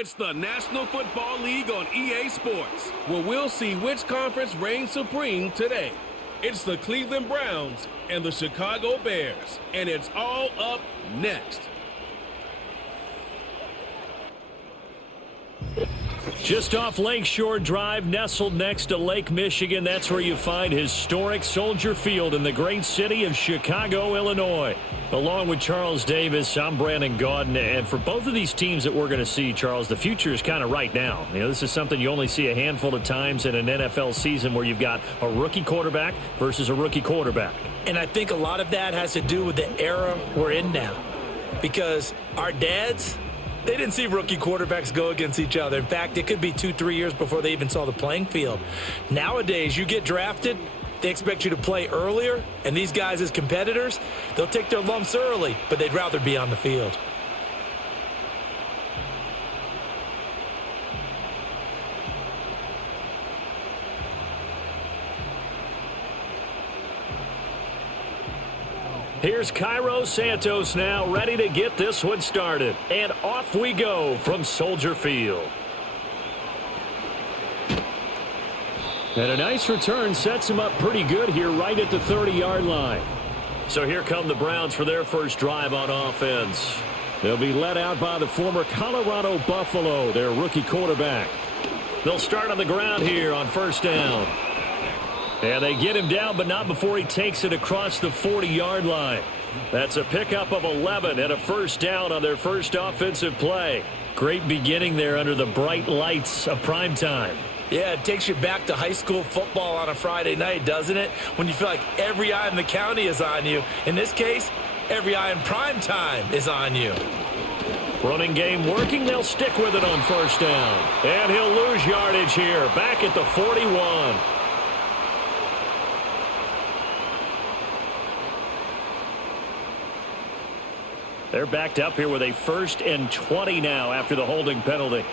It's the National Football League on EA Sports, where we'll see which conference reigns supreme today. It's the Cleveland Browns and the Chicago Bears, and it's all up next. Just off Lakeshore Drive, nestled next to Lake Michigan, that's where you find historic Soldier Field in the great city of Chicago, Illinois. Along with Charles Davis, I'm Brandon Gaudin, and for both of these teams that we're going to see, Charles, the future is kind of right now. You know, this is something you only see a handful of times in an NFL season where you've got a rookie quarterback versus a rookie quarterback. And I think a lot of that has to do with the era we're in now, because our dads, they didn't see rookie quarterbacks go against each other. In fact, it could be 2-3 years before they even saw the playing field. Nowadays, you get drafted, they expect you to play earlier, and these guys as competitors, they'll take their lumps early, but they'd rather be on the field. Here's Cairo Santos now, ready to get this one started. And off we go from Soldier Field. And a nice return sets him up pretty good here right at the 30-yard line. So here come the Browns for their first drive on offense. They'll be led out by the former Colorado Buffalo, their rookie quarterback. They'll start on the ground here on first down. And they get him down, but not before he takes it across the 40-yard line. That's a pickup of 11 and a first down on their first offensive play. Great beginning there under the bright lights of prime time. Yeah, it takes you back to high school football on a Friday night, doesn't it? When you feel like every eye in the county is on you. In this case, every eye in prime time is on you. Running game working. They'll stick with it on first down. And he'll lose yardage here, back at the 41. They're backed up here with a 1st and 20 now after the holding penalty.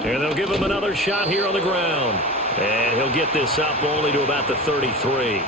And they'll give him another shot here on the ground. And he'll get this up only to about the 33.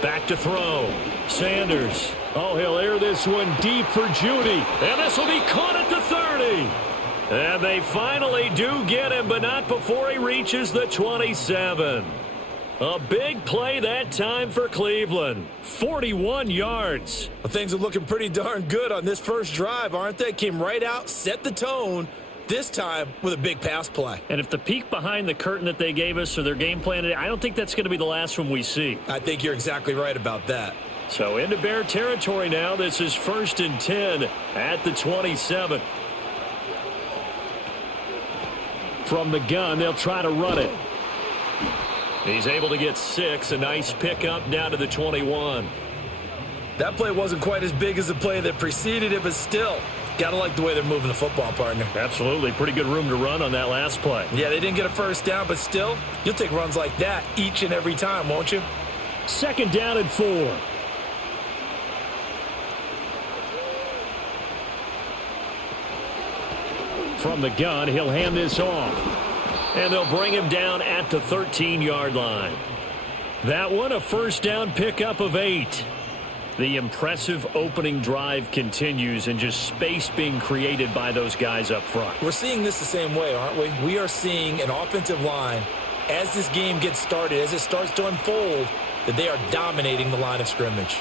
Back to throw. Sanders. Oh, he'll air this one deep for Judy. And this will be caught at the 30. And they finally do get him, but not before he reaches the 27. A big play that time for Cleveland. 41 yards. Well, things are looking pretty darn good on this first drive, aren't they? Came right out, set the tone. This time with a big pass play. And if the peek behind the curtain that they gave us or their game plan today, I don't think that's going to be the last one we see. I think you're exactly right about that. So into Bear territory now. This is 1st and 10 at the 27. From the gun, they'll try to run it. He's able to get 6. A nice pickup down to the 21. That play wasn't quite as big as the play that preceded it, but still, got to like the way they're moving the football, partner. Absolutely. Pretty good room to run on that last play. Yeah, they didn't get a first down, but still, you'll take runs like that each and every time, won't you? 2nd down and 4. From the gun, he'll hand this off. And they'll bring him down at the 13-yard line. That one, a first down pickup of 8. The impressive opening drive continues, and just space being created by those guys up front. We're seeing this the same way, aren't we? We are seeing an offensive line, as this game gets started, as it starts to unfold, that they are dominating the line of scrimmage.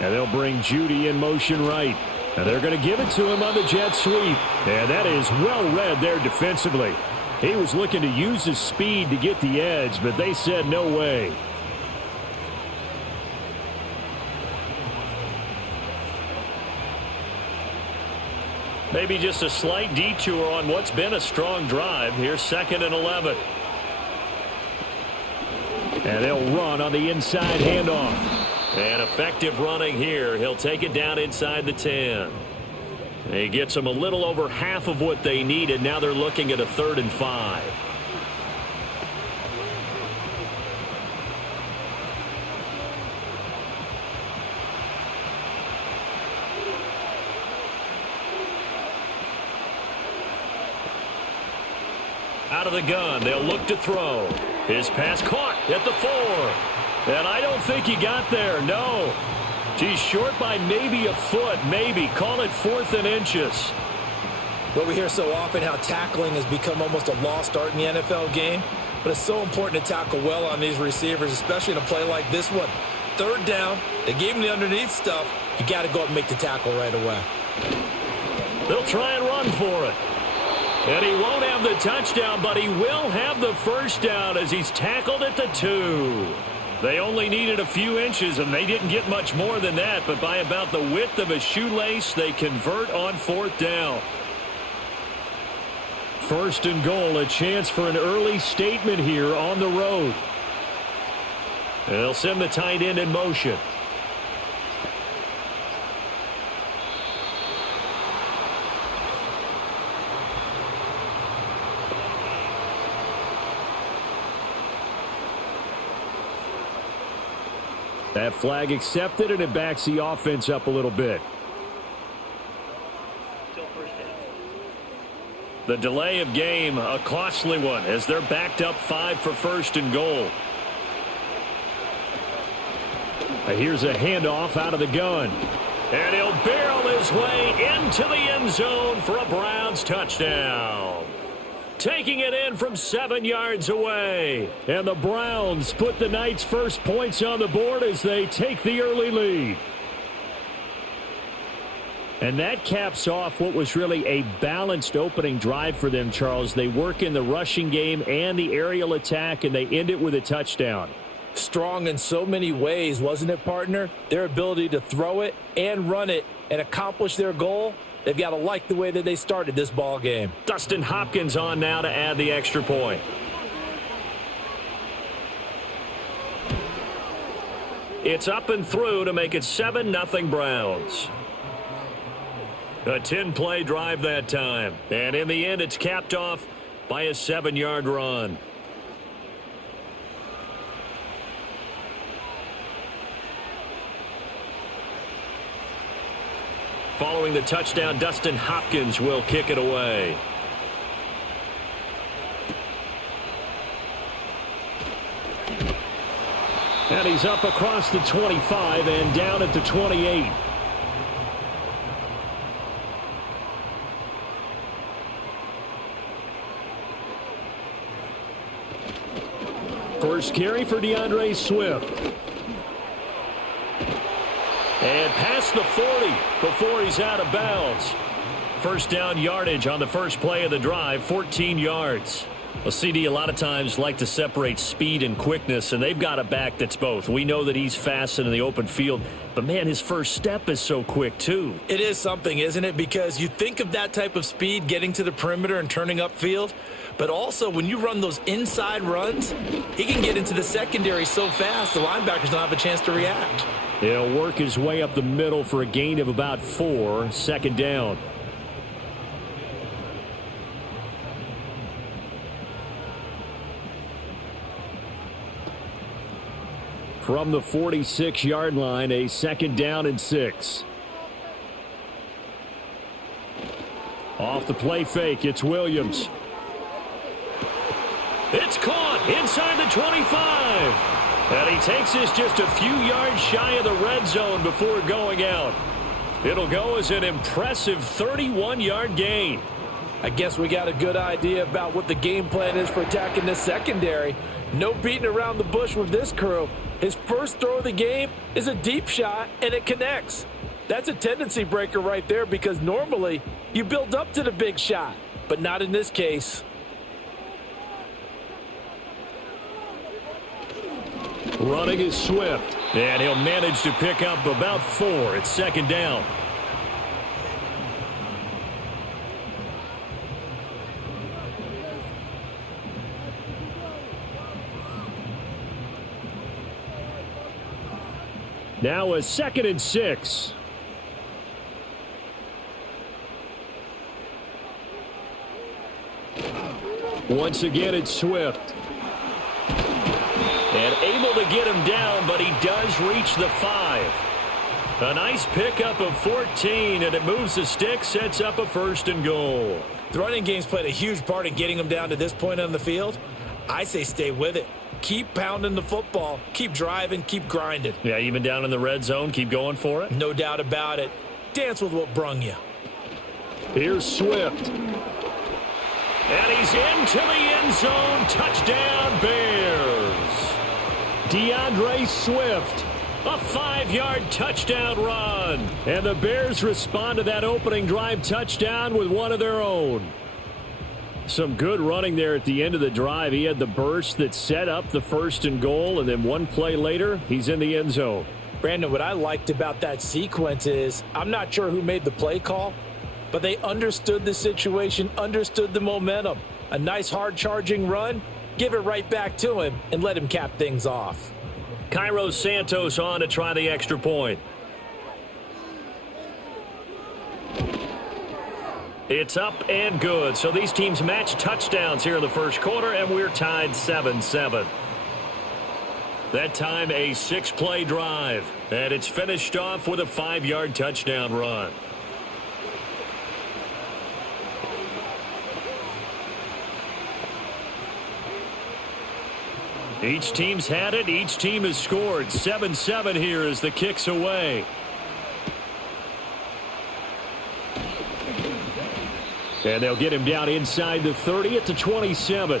And they'll bring Judy in motion right. And they're going to give it to him on the jet sweep. And that is well read there defensively. He was looking to use his speed to get the edge, but they said no way. Maybe just a slight detour on what's been a strong drive. Here's 2nd and 11. And they'll run on the inside handoff. And effective running here. He'll take it down inside the 10. He gets them a little over half of what they needed. Now they're looking at a 3rd and 5. Out of the gun, they'll look to throw. His pass caught at the 4. And I don't think he got there, no. He's short by maybe a foot, maybe. Call it 4th and inches. Well, we hear so often how tackling has become almost a lost art in the NFL game. But it's so important to tackle well on these receivers, especially in a play like this one. 3rd down, they gave him the underneath stuff. You got to go up and make the tackle right away. They'll try and run for it. And he won't have the touchdown, but he will have the first down as he's tackled at the 2. They only needed a few inches, and they didn't get much more than that. But by about the width of a shoelace, they convert on 4th down. 1st and goal, a chance for an early statement here on the road. They'll send the tight end in motion. That flag accepted, and it backs the offense up a little bit. The delay of game, a costly one, as they're backed up 5 for 1st and goal. Here's a handoff out of the gun. And he'll barrel his way into the end zone for a Browns touchdown. Taking it in from 7 yards away. And the Browns put the night's first points on the board as they take the early lead. And that caps off what was really a balanced opening drive for them, Charles. They work in the rushing game and the aerial attack, and they end it with a touchdown. Strong in so many ways, wasn't it, partner? Their ability to throw it and run it and accomplish their goal, they've got to like the way that they started this ball game. Dustin Hopkins on now to add the extra point. It's up and through to make it 7-0 Browns. A 10-play drive that time. And in the end, it's capped off by a 7-yard run. Following the touchdown, Dustin Hopkins will kick it away. And he's up across the 25 and down at the 28. First carry for DeAndre Swift. And past the 40 before he's out of bounds. First down yardage on the first play of the drive, 14 yards. Well, CD a lot of times like to separate speed and quickness, and they've got a back that's both. We know that he's fast in the open field, but, man, his first step is so quick, too. It is something, isn't it? Because you think of that type of speed getting to the perimeter and turning upfield, but also when you run those inside runs, he can get into the secondary so fast the linebackers don't have a chance to react. He'll work his way up the middle for a gain of about 4, second down. From the 46-yard line, a second down and 6. Off the play fake, it's Williams. It's caught inside the 25. And he takes this just a few yards shy of the red zone before going out. It'll go as an impressive 31-yard gain. I guess we got a good idea about what the game plan is for attacking this secondary. No beating around the bush with this crew. His first throw of the game is a deep shot, and it connects. That's a tendency breaker right there because normally you build up to the big shot, but not in this case. Running is Swift, and he'll manage to pick up about 4. It's second down. Now a second and 6. Once again, it's Swift. And able to get him down, but he does reach the 5. A nice pickup of 14, and it moves the stick, sets up a 1st and goal. The running game's played a huge part in getting them down to this point on the field. I say stay with it. Keep pounding the football. Keep driving. Keep grinding. Yeah, even down in the red zone, keep going for it. No doubt about it. Dance with what brung you. Here's Swift. And he's into the end zone. Touchdown, Bears. DeAndre Swift. A 5-yard touchdown run. And the Bears respond to that opening drive touchdown with one of their own. Some good running there at the end of the drive. He had the burst that set up the 1st and goal, and then one play later, he's in the end zone. Brandon, what I liked about that sequence is I'm not sure who made the play call, but they understood the situation, understood the momentum. A nice hard-charging run, give it right back to him, and let him cap things off. Cairo Santos on to try the extra point. It's up and good. So these teams match touchdowns here in the first quarter, and we're tied 7-7. That time a 6-play drive, and it's finished off with a 5-yard touchdown run. Each team's had it. Each team has scored. 7-7 here as the kick's away. And they'll get him down inside the 30 at the 27.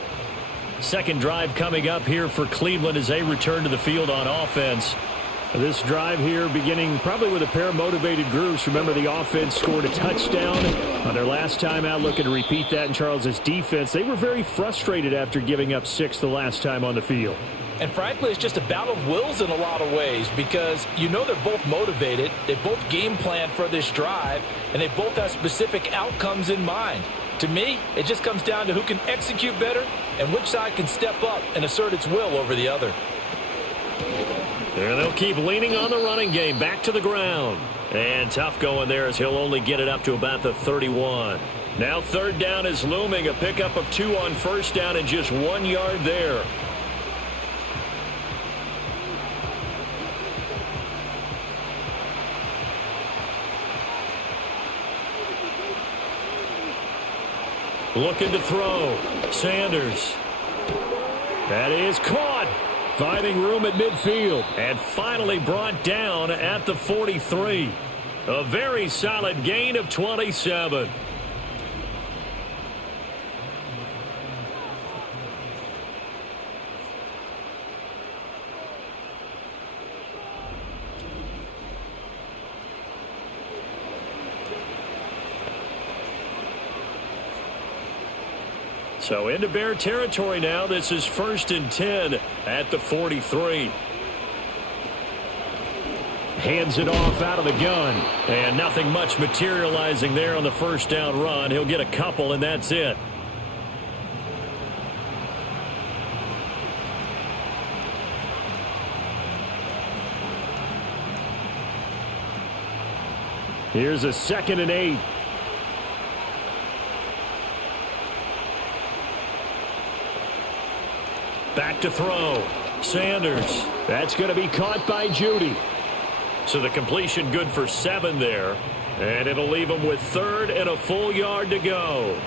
Second drive coming up here for Cleveland as they return to the field on offense. This drive here beginning probably with a pair of motivated groups. Remember, the offense scored a touchdown on their last time out. Looking to repeat that in Charles's defense. They were very frustrated after giving up 6 the last time on the field. And frankly, it's just a battle of wills in a lot of ways because you know they're both motivated. They both game plan for this drive, and they both have specific outcomes in mind. To me, it just comes down to who can execute better and which side can step up and assert its will over the other. And they'll keep leaning on the running game back to the ground. And tough going there as he'll only get it up to about the 31. Now third down is looming. A pickup of 2 on first down and just 1 yard there. Looking to throw. Sanders. That is caught. Finding room at midfield. And finally brought down at the 43. A very solid gain of 27. So into Bear territory now. This is 1st and 10 at the 43. Hands it off out of the gun. And nothing much materializing there on the first down run. He'll get a couple, and that's it. Here's a 2nd and 8. Back to throw. Sanders. That's going to be caught by Judy. So the completion good for 7 there. And it'll leave him with 3rd and a full yard to go.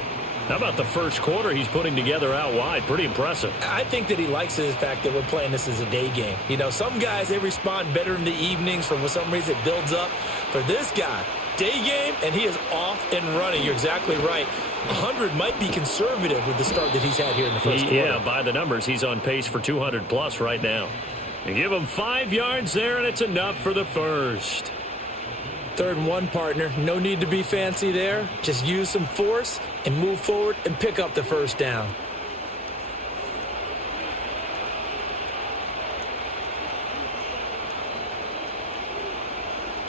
How about the first quarter he's putting together out wide? Pretty impressive. I think that he likes the fact that we're playing this as a day game. You know, some guys, they respond better in the evenings. For some reason, it builds up. For this guy, day game, and he is off and running. You're exactly right. 100 might be conservative with the start that he's had here in the first quarter. Yeah, by the numbers, he's on pace for 200-plus right now. You give him 5 yards there, and it's enough for the first. 3rd and 1, partner. No need to be fancy there. Just use some force and move forward and pick up the first down.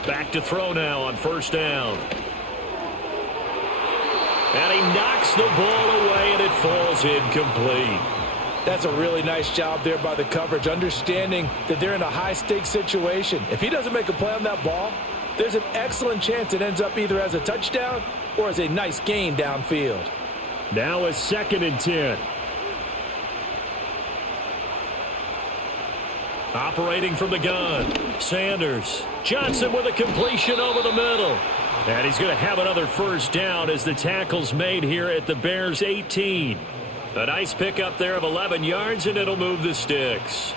Back to throw now on first down. And he knocks the ball away, and it falls incomplete. That's a really nice job there by the coverage, understanding that they're in a high-stakes situation. If he doesn't make a play on that ball, there's an excellent chance it ends up either as a touchdown or as a nice gain downfield. Now a 2nd and 10. Operating from the gun, Sanders. Johnson with a completion over the middle. And he's going to have another first down as the tackle's made here at the Bears' 18. A nice pickup there of 11 yards, and it'll move the sticks.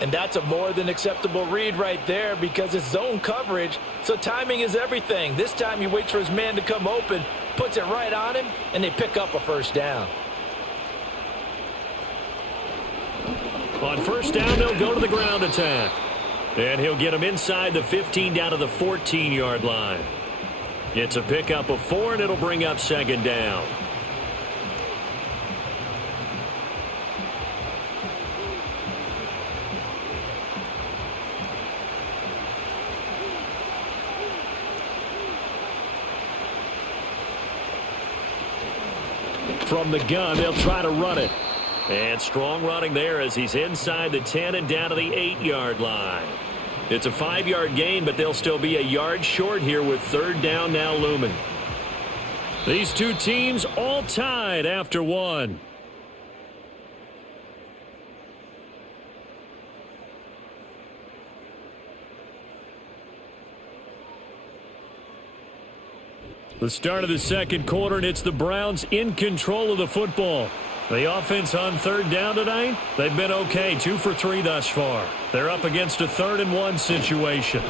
And that's a more than acceptable read right there because it's zone coverage, so timing is everything. This time he waits for his man to come open, puts it right on him, and they pick up a first down. On first down, they'll go to the ground attack. And he'll get him inside the 15 down to the 14-yard line. It's a pickup of 4, and it'll bring up second down. From the gun, they'll try to run it. And strong running there as he's inside the 10 and down to the 8-yard line. It's a 5-yard gain, but they'll still be a yard short here with third down now looming. These two teams all tied after one. The start of the second quarter, and it's the Browns in control of the football. The offense on third down tonight, they've been okay, 2 for 3 thus far. They're up against a 3rd and 1 situation.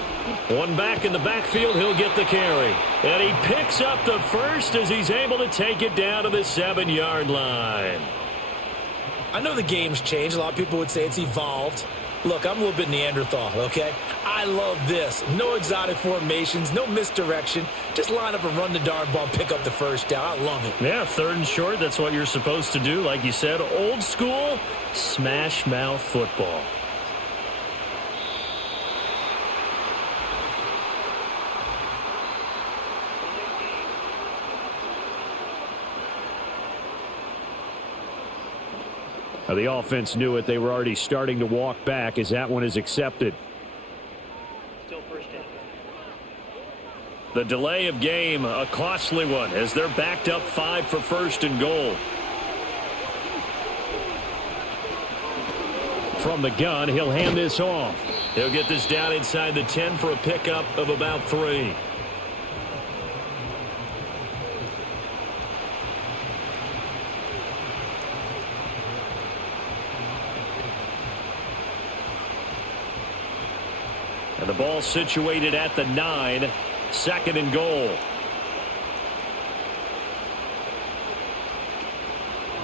One back in the backfield, he'll get the carry. And he picks up the first as he's able to take it down to the 7-yard line. I know the game's changed. A lot of people would say it's evolved. Look, I'm a little bit Neanderthal, okay? I love this. No exotic formations, no misdirection. Just line up and run the darn ball, pick up the first down. I love it. Yeah, 3rd and short, that's what you're supposed to do. Like you said, old school, smash mouth football. The offense knew it. They were already starting to walk back as that one is accepted. Still first down. The delay of game, a costly one as they're backed up 5 for 1st and goal. From the gun, he'll hand this off. He'll get this down inside the 10 for a pickup of about 3. And the ball situated at the 9, 2nd and goal.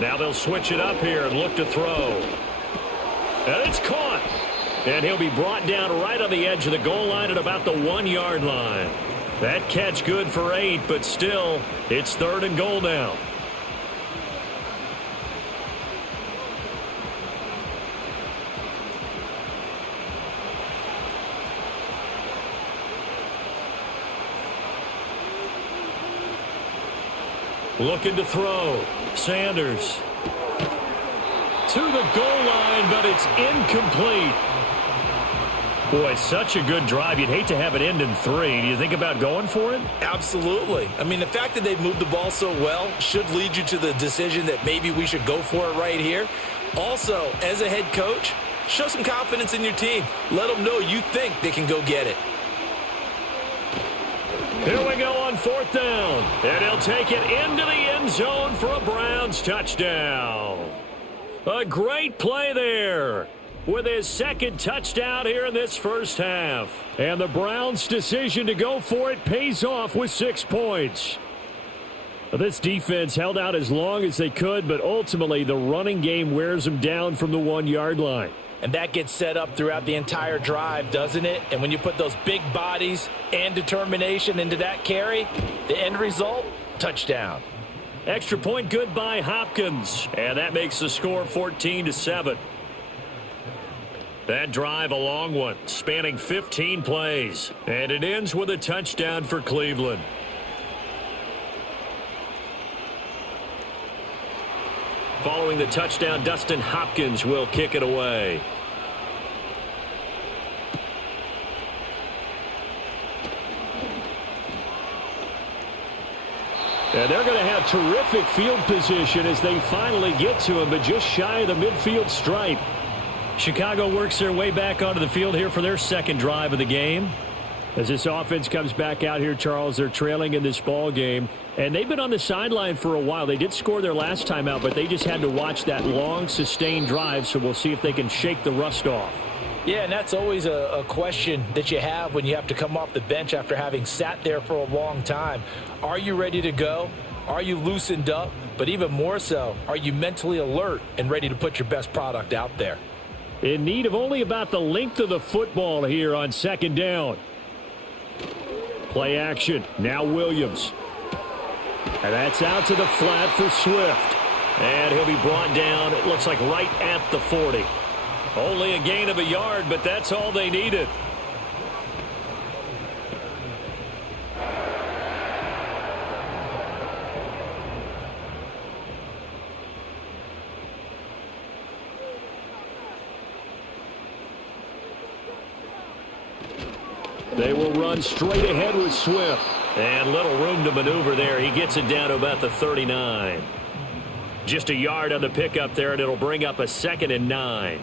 Now they'll switch it up here and look to throw. And it's caught. And he'll be brought down right on the edge of the goal line at about the 1-yard line. That catch good for 8, but still, it's 3rd and goal now. Looking to throw. Sanders. To the goal line, but it's incomplete. Boy, such a good drive. You'd hate to have it end in 3. Do you think about going for it? Absolutely. I mean, the fact that they've moved the ball so well should lead you to the decision that maybe we should go for it right here. Also, as a head coach, show some confidence in your team. Let them know you think they can go get it. Here we go on 4th down. And he'll take it into the end zone for a Browns touchdown. A great play there with his 2nd touchdown here in this first half. And the Browns' decision to go for it pays off with 6 points. This defense held out as long as they could, but ultimately the running game wears them down from the 1-yard line. And that gets set up throughout the entire drive, doesn't it? And when you put those big bodies and determination into that carry, the end result, touchdown. Extra point good by Hopkins. And that makes the score 14-7. That drive, a long one, spanning 15 plays. And it ends with a touchdown for Cleveland. Following the touchdown, Dustin Hopkins will kick it away. And they're going to have terrific field position as they finally get to him, but just shy of the midfield stripe. Chicago works their way back onto the field here for their second drive of the game. As this offense comes back out here, Charles, they're trailing in this ball game. And they've been on the sideline for a while. They did score their last time out, but they just had to watch that long, sustained drive. So we'll see if they can shake the rust off. Yeah, and that's always a question that you have when you have to come off the bench after having sat there for a long time. Are you ready to go? Are you loosened up? But even more so, are you mentally alert and ready to put your best product out there? In need of only about the length of the football here on second down. Play action. Now Williams. And that's out to the flat for Swift. And he'll be brought down, it looks like right at the 40. Only a gain of a yard, but that's all they needed. They will run straight ahead with Swift. And little room to maneuver there. He gets it down to about the 39. Just a yard on the pickup there, and it'll bring up a 2nd and 9.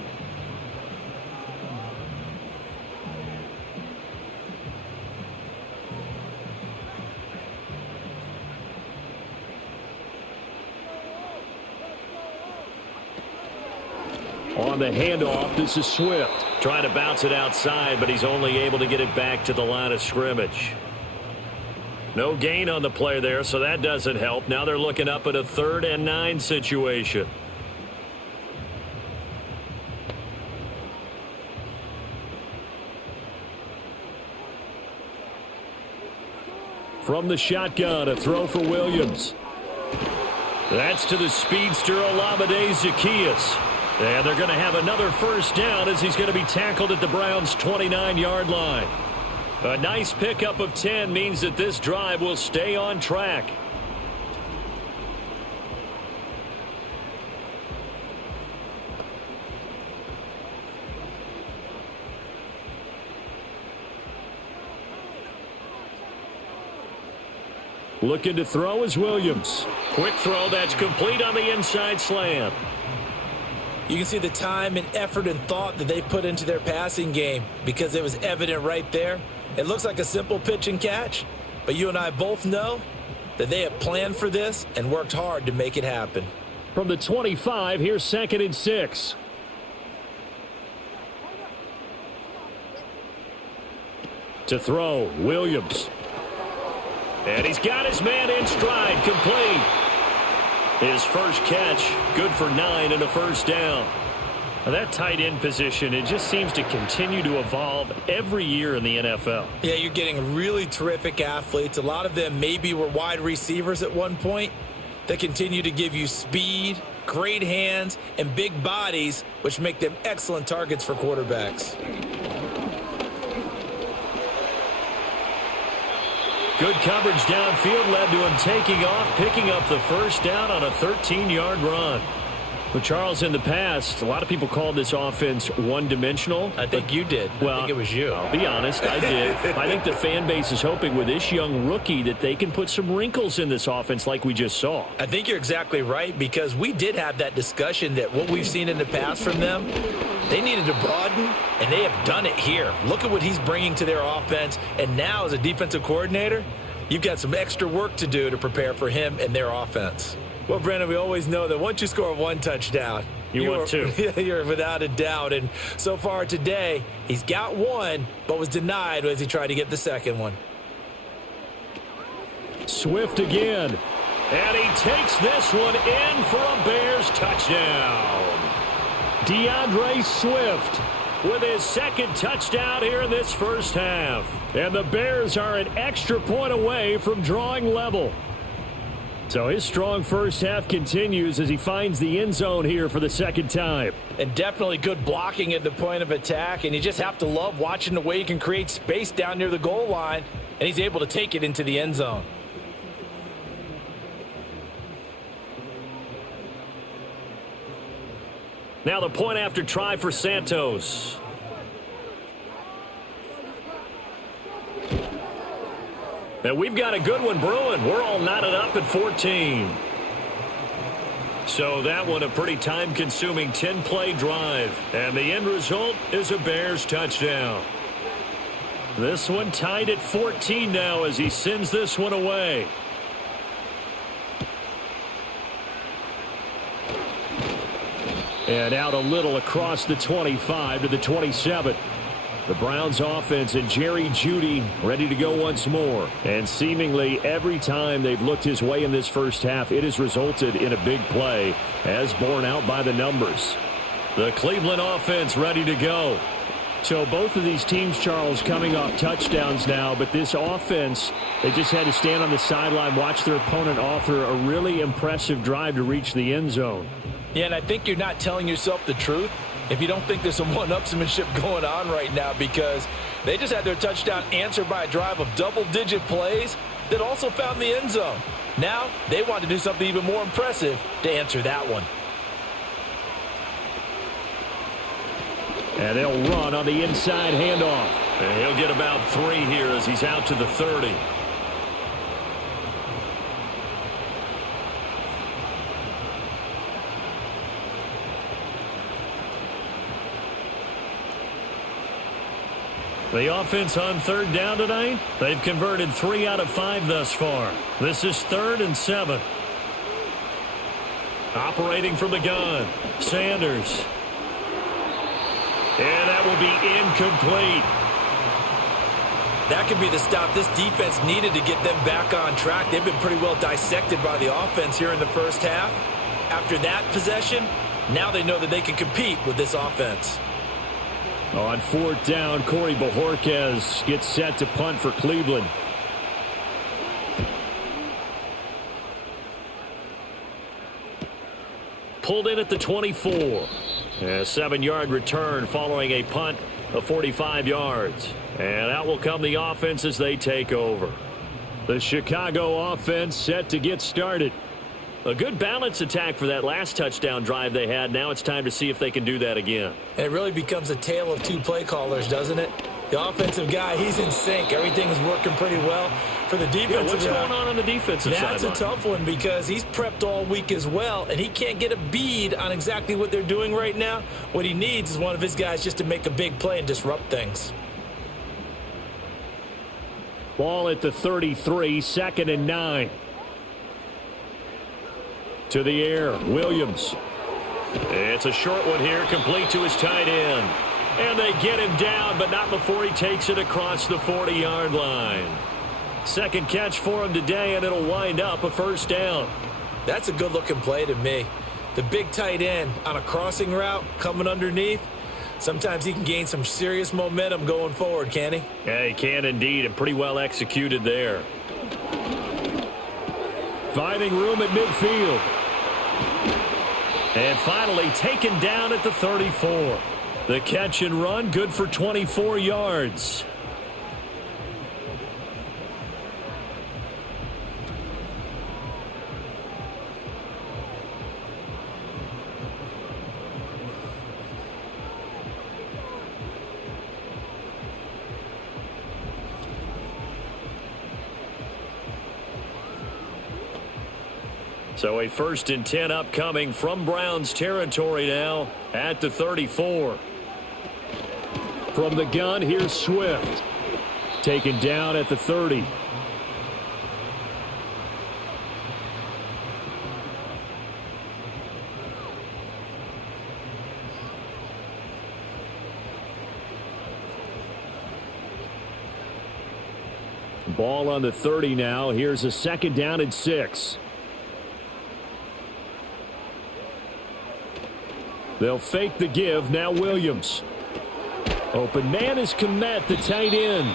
On the handoff, this is Swift. Trying to bounce it outside, but he's only able to get it back to the line of scrimmage. No gain on the play there, so that doesn't help. Now they're looking up at a 3rd and 9 situation. From the shotgun, a throw for Williams. That's to the speedster Olamide Zaccheaus. And they're going to have another first down as he's going to be tackled at the Browns' 29-yard line. A nice pickup of 10 means that this drive will stay on track. Looking to throw is Williams. Quick throw that's complete on the inside slant. You can see the time and effort and thought that they put into their passing game because it was evident right there. It looks like a simple pitch and catch, but you and I both know that they have planned for this and worked hard to make it happen. From the 25, here's 2nd and 6. To throw, Williams. And he's got his man in stride, complete. His first catch, good for 9 and a first down. Now that tight end position, it just seems to continue to evolve every year in the NFL. Yeah, you're getting really terrific athletes. A lot of them maybe were wide receivers at one point that continue to give you speed, great hands, and big bodies, which make them excellent targets for quarterbacks. Good coverage downfield led to him taking off, picking up the first down on a 13-yard run. Well, Charles, in the past, a lot of people called this offense one-dimensional. I think you did. Well, I think it was you. I'll be honest, I did. I think the fan base is hoping with this young rookie that they can put some wrinkles in this offense like we just saw. I think you're exactly right, because we did have that discussion that what we've seen in the past from them, they needed to broaden, and they have done it here. Look at what he's bringing to their offense, and now as a defensive coordinator, you've got some extra work to do to prepare for him and their offense. Well, Brandon, we always know that once you score one touchdown, want two. You're without a doubt. And so far today, he's got one, but was denied as he tried to get the second one. Swift again. And he takes this one in for a Bears touchdown. DeAndre Swift with his second touchdown here in this first half. And the Bears are an extra point away from drawing level. So his strong first half continues as he finds the end zone here for the second time. And definitely good blocking at the point of attack. And you just have to love watching the way he can create space down near the goal line. And he's able to take it into the end zone. Now the point after try for Santos. And we've got a good one brewing. We're all knotted up at 14. So that one a pretty time-consuming 10-play drive. And the end result is a Bears touchdown. This one tied at 14 now as he sends this one away. And out a little across the 25 to the 27. The Browns offense and Jerry Jeudy ready to go once more. And seemingly every time they've looked his way in this first half, it has resulted in a big play, as borne out by the numbers. The Cleveland offense ready to go. So both of these teams, Charles, coming off touchdowns now, but this offense, they just had to stand on the sideline, watch their opponent author a really impressive drive to reach the end zone. Yeah, and I think you're not telling yourself the truth if you don't think there's some one-upsmanship going on right now, because they just had their touchdown answered by a drive of double-digit plays that also found the end zone. Now they want to do something even more impressive to answer that one. And they'll run on the inside handoff. And he'll get about 3 here as he's out to the 30. The offense on third down tonight, they've converted 3 out of 5 thus far. This is 3rd and 7. Operating from the gun, Sanders. And that will be incomplete. That could be the stop this defense needed to get them back on track. They've been pretty well dissected by the offense here in the first half. After that possession, now they know that they can compete with this offense. On 4th down, Corey Bojorquez gets set to punt for Cleveland. Pulled in at the 24. A 7-yard return following a punt of 45 yards. And out will come the offense as they take over. The Chicago offense set to get started. A good balance attack for that last touchdown drive they had. Now it's time to see if they can do that again. And it really becomes a tale of 2 play callers, doesn't it? The offensive guy, he's in sync. Everything's working pretty well. For the defensive what's going on the defensive side? That's a tough one because he's prepped all week as well, and he can't get a bead on exactly what they're doing right now. What he needs is one of his guys just to make a big play and disrupt things. Ball at the 33, 2nd and 9. To the air, Williams. It's a short one here, complete to his tight end. And they get him down, but not before he takes it across the 40-yard line. Second catch for him today, and it'll wind up a 1st down. That's a good-looking play to me. The big tight end on a crossing route coming underneath. Sometimes he can gain some serious momentum going forward, can't he? Yeah, he can indeed, and pretty well executed there. Finding room at midfield. And finally taken down at the 34. The catch and run, good for 24 yards. So a 1st and 10 upcoming from Browns territory now at the 34. From the gun, here's Swift. Taken down at the 30. Ball on the 30 now. Here's a 2nd down and 6. They'll fake the give. Now Williams. Open man is Kmet, the tight end.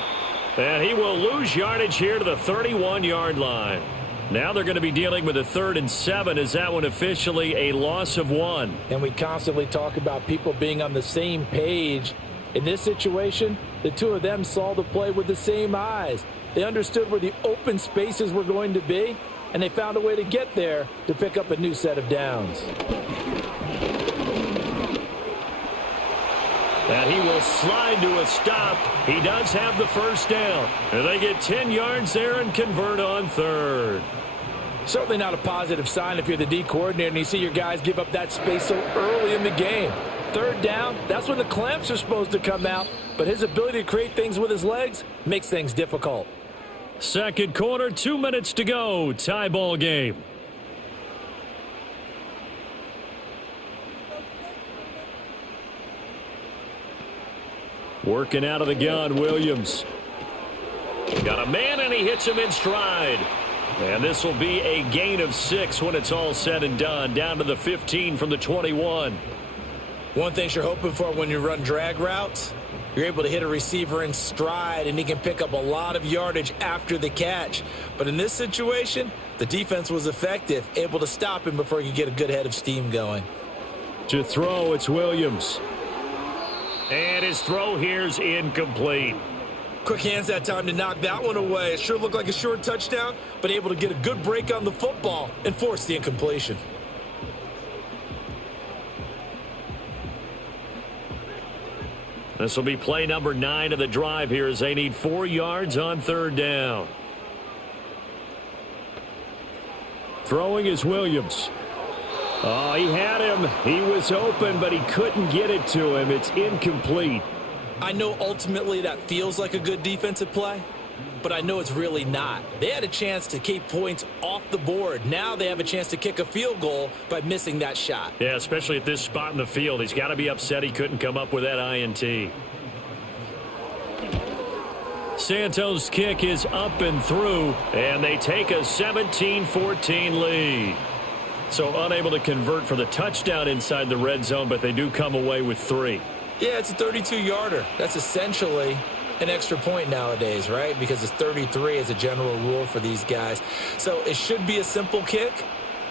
And he will lose yardage here to the 31-yard line. Now they're going to be dealing with a 3rd and 7. Is that one officially a loss of 1? And we constantly talk about people being on the same page. In this situation, the two of them saw the play with the same eyes. They understood where the open spaces were going to be, and they found a way to get there to pick up a new set of downs. And he will slide to a stop. He does have the 1st down. And they get 10 yards there and convert on 3rd. Certainly not a positive sign if you're the D coordinator and you see your guys give up that space so early in the game. Third down, that's when the clamps are supposed to come out, but his ability to create things with his legs makes things difficult. Second quarter, 2 minutes to go. Tie ball game. Working out of the gun, Williams. Got a man, and he hits him in stride. And this will be a gain of 6 when it's all said and done. Down to the 15 from the 21. One thing you're hoping for when you run drag routes, you're able to hit a receiver in stride, and he can pick up a lot of yardage after the catch. But in this situation, the defense was effective, able to stop him before he could get a good head of steam going. To throw, it's Williams. And his throw here's incomplete. Quick hands that time to knock that one away. It sure looked like a short touchdown, but able to get a good break on the football and force the incompletion. This will be play number 9 of the drive here as they need 4 yards on third down. Throwing is Williams. Oh, he had him. He was open, but he couldn't get it to him. It's incomplete. I know ultimately that feels like a good defensive play, but I know it's really not. They had a chance to keep points off the board. Now they have a chance to kick a field goal by missing that shot. Yeah, especially at this spot in the field. He's got to be upset he couldn't come up with that INT. Santos' kick is up and through, and they take a 17-14 lead. So unable to convert for the touchdown inside the red zone, but they do come away with 3. Yeah, it's a 32-yarder. That's essentially an extra point nowadays, right? Because it's 33 as a general rule for these guys. So it should be a simple kick.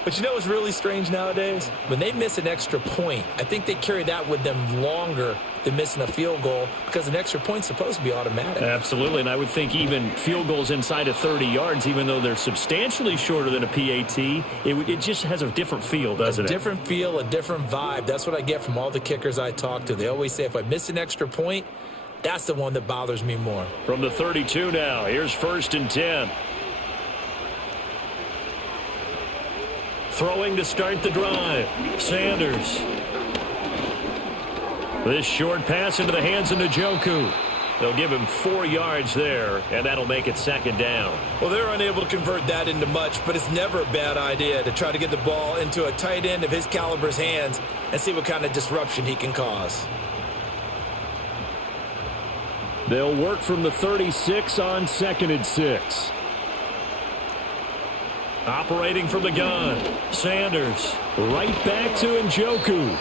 But you know what's really strange nowadays? When they miss an extra point, I think they carry that with them longer than missing a field goal because an extra point's supposed to be automatic. Absolutely, and I would think even field goals inside of 30 yards, even though they're substantially shorter than a PAT, it just has a different feel, doesn't it? A different feel, a different vibe. That's what I get from all the kickers I talk to. They always say if I miss an extra point, that's the one that bothers me more. From the 32 now, here's 1st and 10. Throwing to start the drive. Sanders. This short pass into the hands of Njoku. They'll give him 4 yards there, and that'll make it 2nd down. Well, they're unable to convert that into much, but it's never a bad idea to try to get the ball into a tight end of his caliber's hands and see what kind of disruption he can cause. They'll work from the 36 on 2nd and 6. Operating from the gun, Sanders. Right back to Njoku.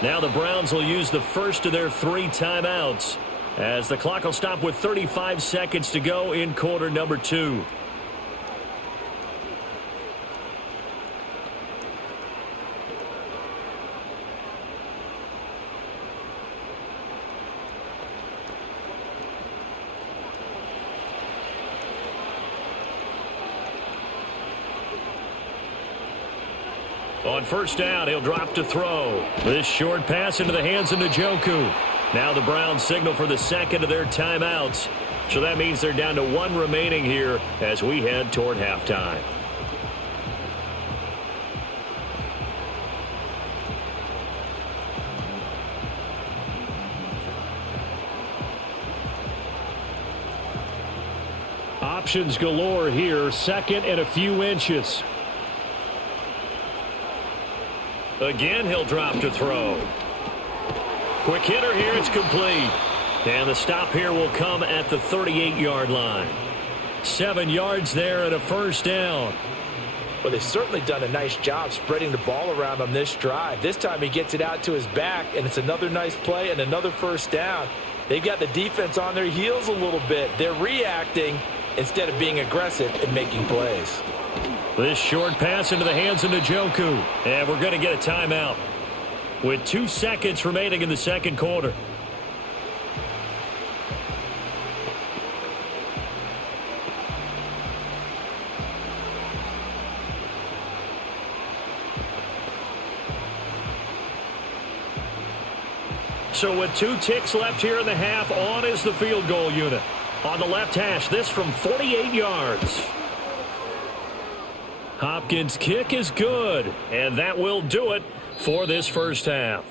Now the Browns will use the first of their 3 timeouts as the clock will stop with 35 seconds to go in quarter number 2. On 1st down, he'll drop to throw. This short pass into the hands of Njoku. Now the Browns signal for the 2nd of their timeouts. So that means they're down to 1 remaining here as we head toward halftime. Options galore here. 2nd and a few inches. Again, he'll drop to throw. Quick hitter here, it's complete. And the stop here will come at the 38-yard line. 7 yards there and a 1st down. Well, they've certainly done a nice job spreading the ball around on this drive. This time he gets it out to his back, and it's another nice play and another 1st down. They've got the defense on their heels a little bit. They're reacting instead of being aggressive and making plays. This short pass into the hands of Njoku. And we're going to get a timeout with 2 seconds remaining in the 2nd quarter. So with 2 ticks left here in the half, on is the field goal unit. On the left hash, this from 48 yards. Hopkins' kick is good, and that will do it for this first half.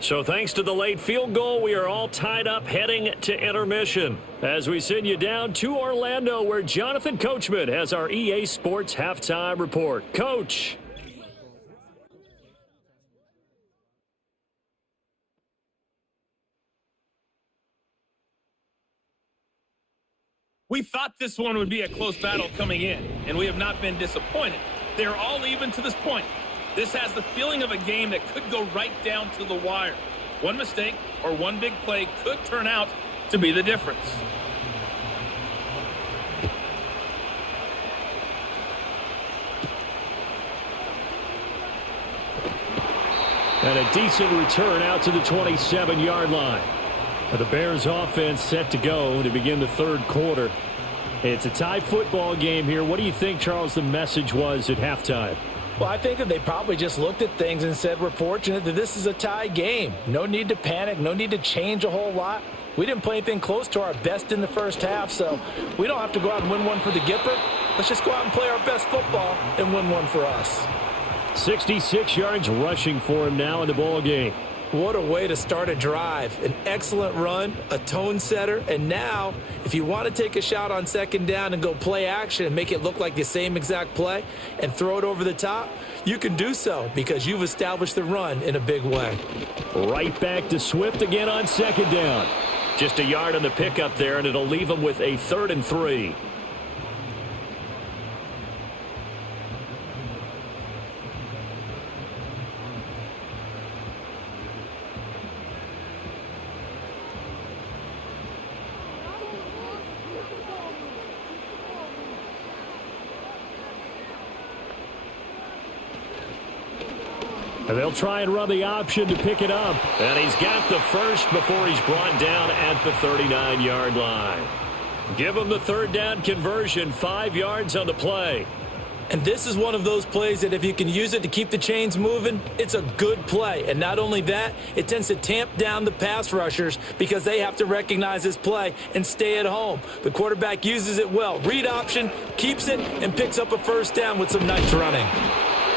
So thanks to the late field goal, we are all tied up heading to intermission. As we send you down to Orlando, where Jonathan Coachman has our EA Sports Halftime Report. Coach. We thought this one would be a close battle coming in, and we have not been disappointed. They're all even to this point. This has the feeling of a game that could go right down to the wire. One mistake or one big play could turn out to be the difference. And a decent return out to the 27-yard line. The Bears offense set to go to begin the third quarter. It's a tie football game here. What do you think, Charles, the message was at halftime? Well, I think that they probably just looked at things and said, we're fortunate that this is a tie game. No need to panic. No need to change a whole lot. We didn't play anything close to our best in the first half, so we don't have to go out and win one for the Gipper. Let's just go out and play our best football and win one for us. 66 yards rushing for him now in the ball game. What a way to start a drive. An excellent run, a tone setter, and now if you want to take a shot on second down and go play action and make it look like the same exact play and throw it over the top, you can do so because you've established the run in a big way. Right back to Swift again on second down. Just a yard on the pickup there, and it'll leave him with a 3rd and 3. And they'll try and run the option to pick it up. And he's got the first before he's brought down at the 39-yard line. Give him the third down conversion, 5 yards on the play. And this is one of those plays that if you can use it to keep the chains moving, it's a good play. And not only that, it tends to tamp down the pass rushers because they have to recognize this play and stay at home. The quarterback uses it well. Read option, keeps it, and picks up a first down with some nice running.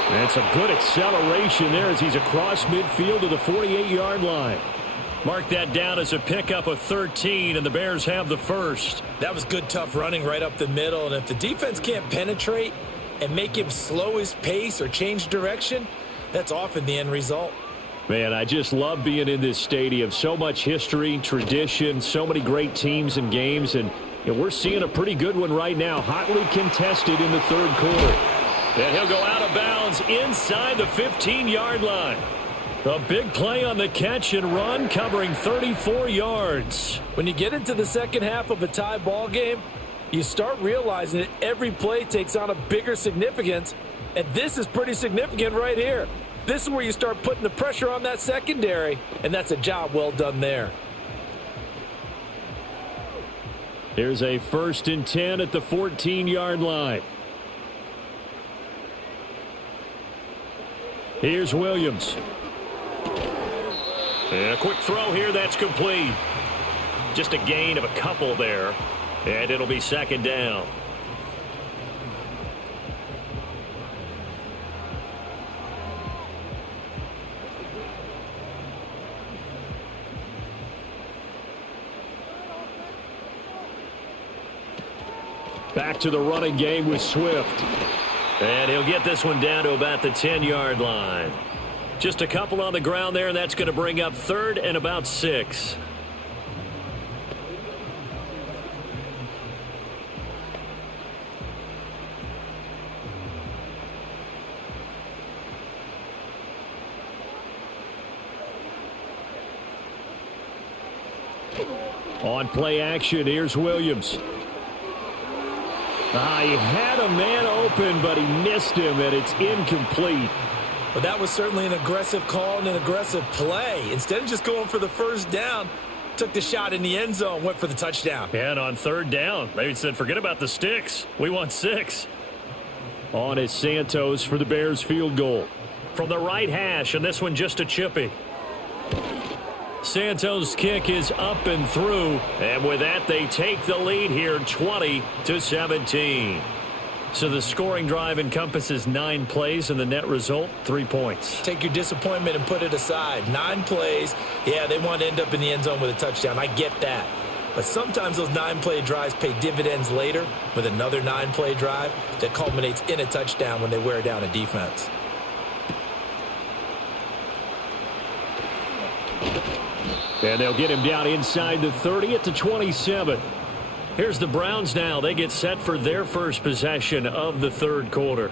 And some good acceleration there as he's across midfield to the 48-yard line. Mark that down as a pickup of 13, and the Bears have the first. That was good, tough running right up the middle. And if the defense can't penetrate and make him slow his pace or change direction, that's often the end result. Man, I just love being in this stadium. So much history, tradition, so many great teams and games. And we're seeing a pretty good one right now, hotly contested in the third quarter. And he'll go out of bounds inside the 15-yard line. A big play on the catch and run, covering 34 yards. When you get into the second half of a tie ball game, you start realizing that every play takes on a bigger significance, and this is pretty significant right here. This is where you start putting the pressure on that secondary, and that's a job well done there. Here's a 1st and 10 at the 14-yard line. Here's Williams. And a quick throw here, that's complete. Just a gain of a couple there, and it'll be second down. Back to the running game with Swift. And he'll get this one down to about the 10-yard line. Just a couple on the ground there, and that's going to bring up 3rd and about 6. On play action, here's Williams. He had a man open, but he missed him, and it's incomplete. But that was certainly an aggressive call and an aggressive play. Instead of just going for the first down, took the shot in the end zone, went for the touchdown. And on 3rd down, they said, forget about the sticks. We want 6. On is Santos for the Bears field goal. From the right hash, and this one just a chippy. Santos' kick is up and through, and with that, they take the lead here 20-17. So the scoring drive encompasses 9 plays, and the net result, 3 points. Take your disappointment and put it aside. 9 plays, yeah, they want to end up in the end zone with a touchdown. I get that. But sometimes those 9-play drives pay dividends later with another 9-play drive that culminates in a touchdown when they wear down a defense. And they'll get him down inside the 30 at the 27. Here's the Browns now. They get set for their first possession of the third quarter.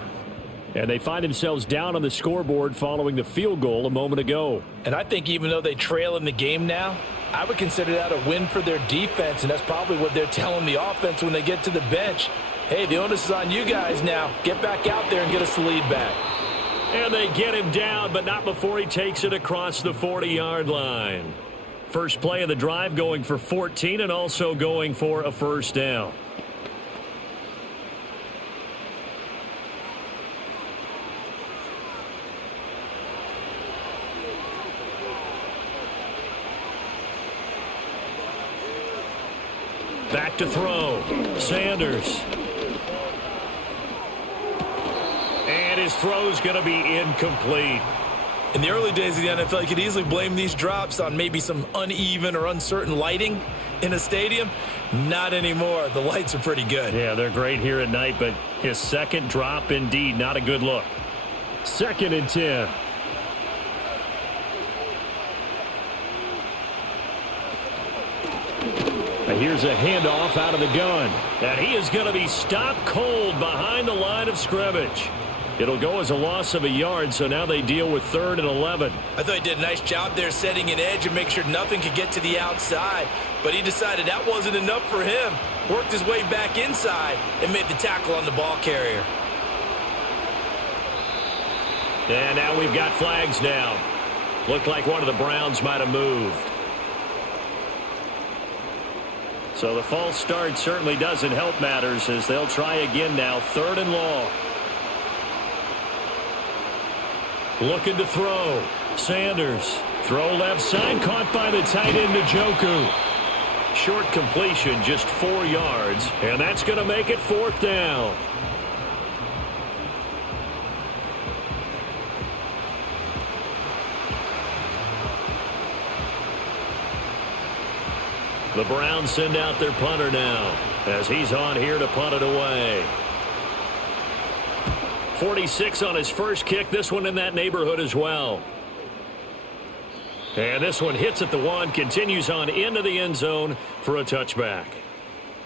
And they find themselves down on the scoreboard following the field goal a moment ago. And I think even though they trail in the game now, I would consider that a win for their defense, and that's probably what they're telling the offense when they get to the bench. Hey, the onus is on you guys now. Get back out there and get us the lead back. And they get him down, but not before he takes it across the 40-yard line. First play of the drive going for 14 and also going for a first down. Back to throw. Sanders. And his throw's going to be incomplete. In the early days of the NFL, you could easily blame these drops on maybe some uneven or uncertain lighting in a stadium. Not anymore. The lights are pretty good. Yeah, they're great here at night, but his second drop, indeed, not a good look. 2nd and 10. And here's a handoff out of the gun. And he is going to be stopped cold behind the line of scrimmage. It'll go as a loss of a yard, so now they deal with 3rd and 11. I thought he did a nice job there setting an edge and make sure nothing could get to the outside. But he decided that wasn't enough for him. Worked his way back inside and made the tackle on the ball carrier. And now we've got flags down. Looked like one of the Browns might have moved. So the false start certainly doesn't help matters as they'll try again now. 3rd and long. Looking to throw. Sanders. Throw left side. Caught by the tight end, Njoku. Short completion, just 4 yards. And that's going to make it 4th down. The Browns send out their punter now as he's on here to punt it away. 46 on his first kick. This one in that neighborhood as well. And this one hits at the 1, continues on into the end zone for a touchback.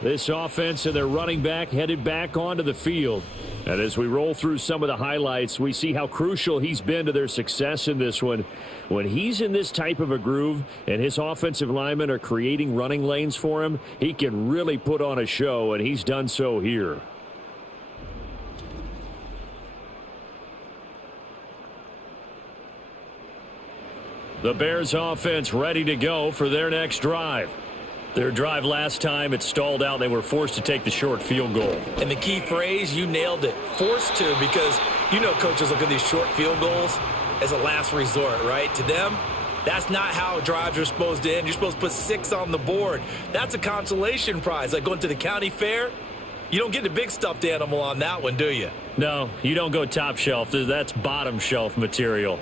This offense and their running back headed back onto the field. And as we roll through some of the highlights, we see how crucial he's been to their success in this one. When he's in this type of a groove and his offensive linemen are creating running lanes for him, he can really put on a show, and he's done so here. The Bears offense ready to go for their next drive. Their drive last time, it stalled out. They were forced to take the short field goal. And the key phrase, you nailed it. Forced to, because you know coaches look at these short field goals as a last resort, right? To them, that's not how drives are supposed to end. You're supposed to put 6 on the board. That's a consolation prize. Like going to the county fair, you don't get the big stuffed animal on that one, do you? No, you don't go top shelf. That's bottom shelf material.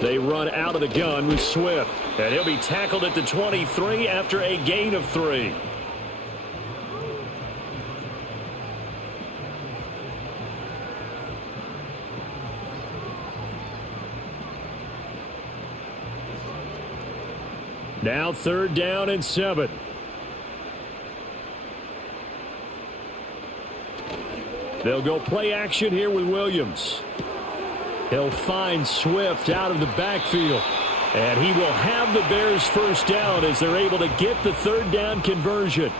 They run out of the gun with Swift, and he'll be tackled at the 23 after a gain of 3. Now 3rd down and 7. They'll go play action here with Williams. He'll find Swift out of the backfield. And he will have the Bears first down as they're able to get the 3rd down conversion.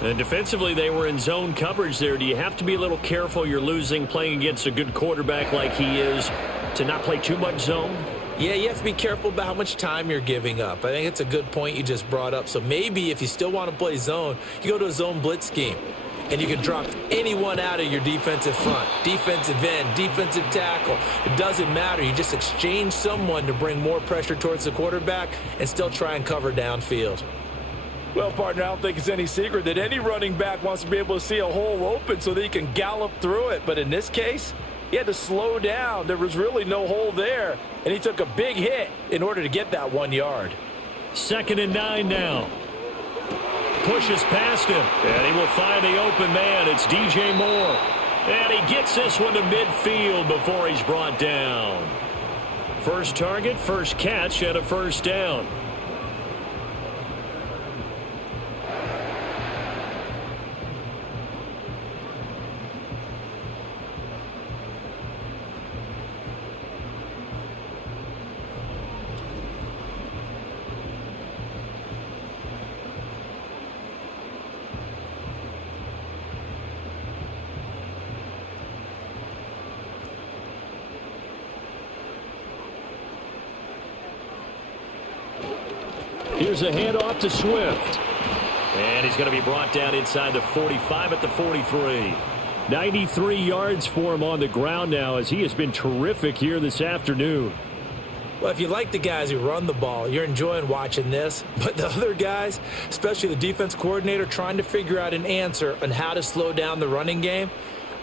And defensively, they were in zone coverage there. Do you have to be a little careful? You're losing playing against a good quarterback like he is to not play too much zone? Yeah, you have to be careful about how much time you're giving up. I think it's a good point you just brought up. So maybe if you still want to play zone, you go to a zone blitz scheme. And you can drop anyone out of your defensive front, defensive end, defensive tackle. It doesn't matter. You just exchange someone to bring more pressure towards the quarterback and still try and cover downfield. Well, partner, I don't think it's any secret that any running back wants to be able to see a hole open so that he can gallop through it. But in this case, he had to slow down. There was really no hole there, and he took a big hit in order to get that 1 yard. 2nd and 9 now. Pushes past him, and he will find the open man. It's DJ Moore. And he gets this one to midfield before he's brought down. First target, first catch, and a first down. Here's a handoff to Swift. And he's going to be brought down inside the 45 at the 43. 93 yards for him on the ground now, as he has been terrific here this afternoon. Well, if you like the guys who run the ball, you're enjoying watching this. But the other guys, especially the defense coordinator, trying to figure out an answer on how to slow down the running game,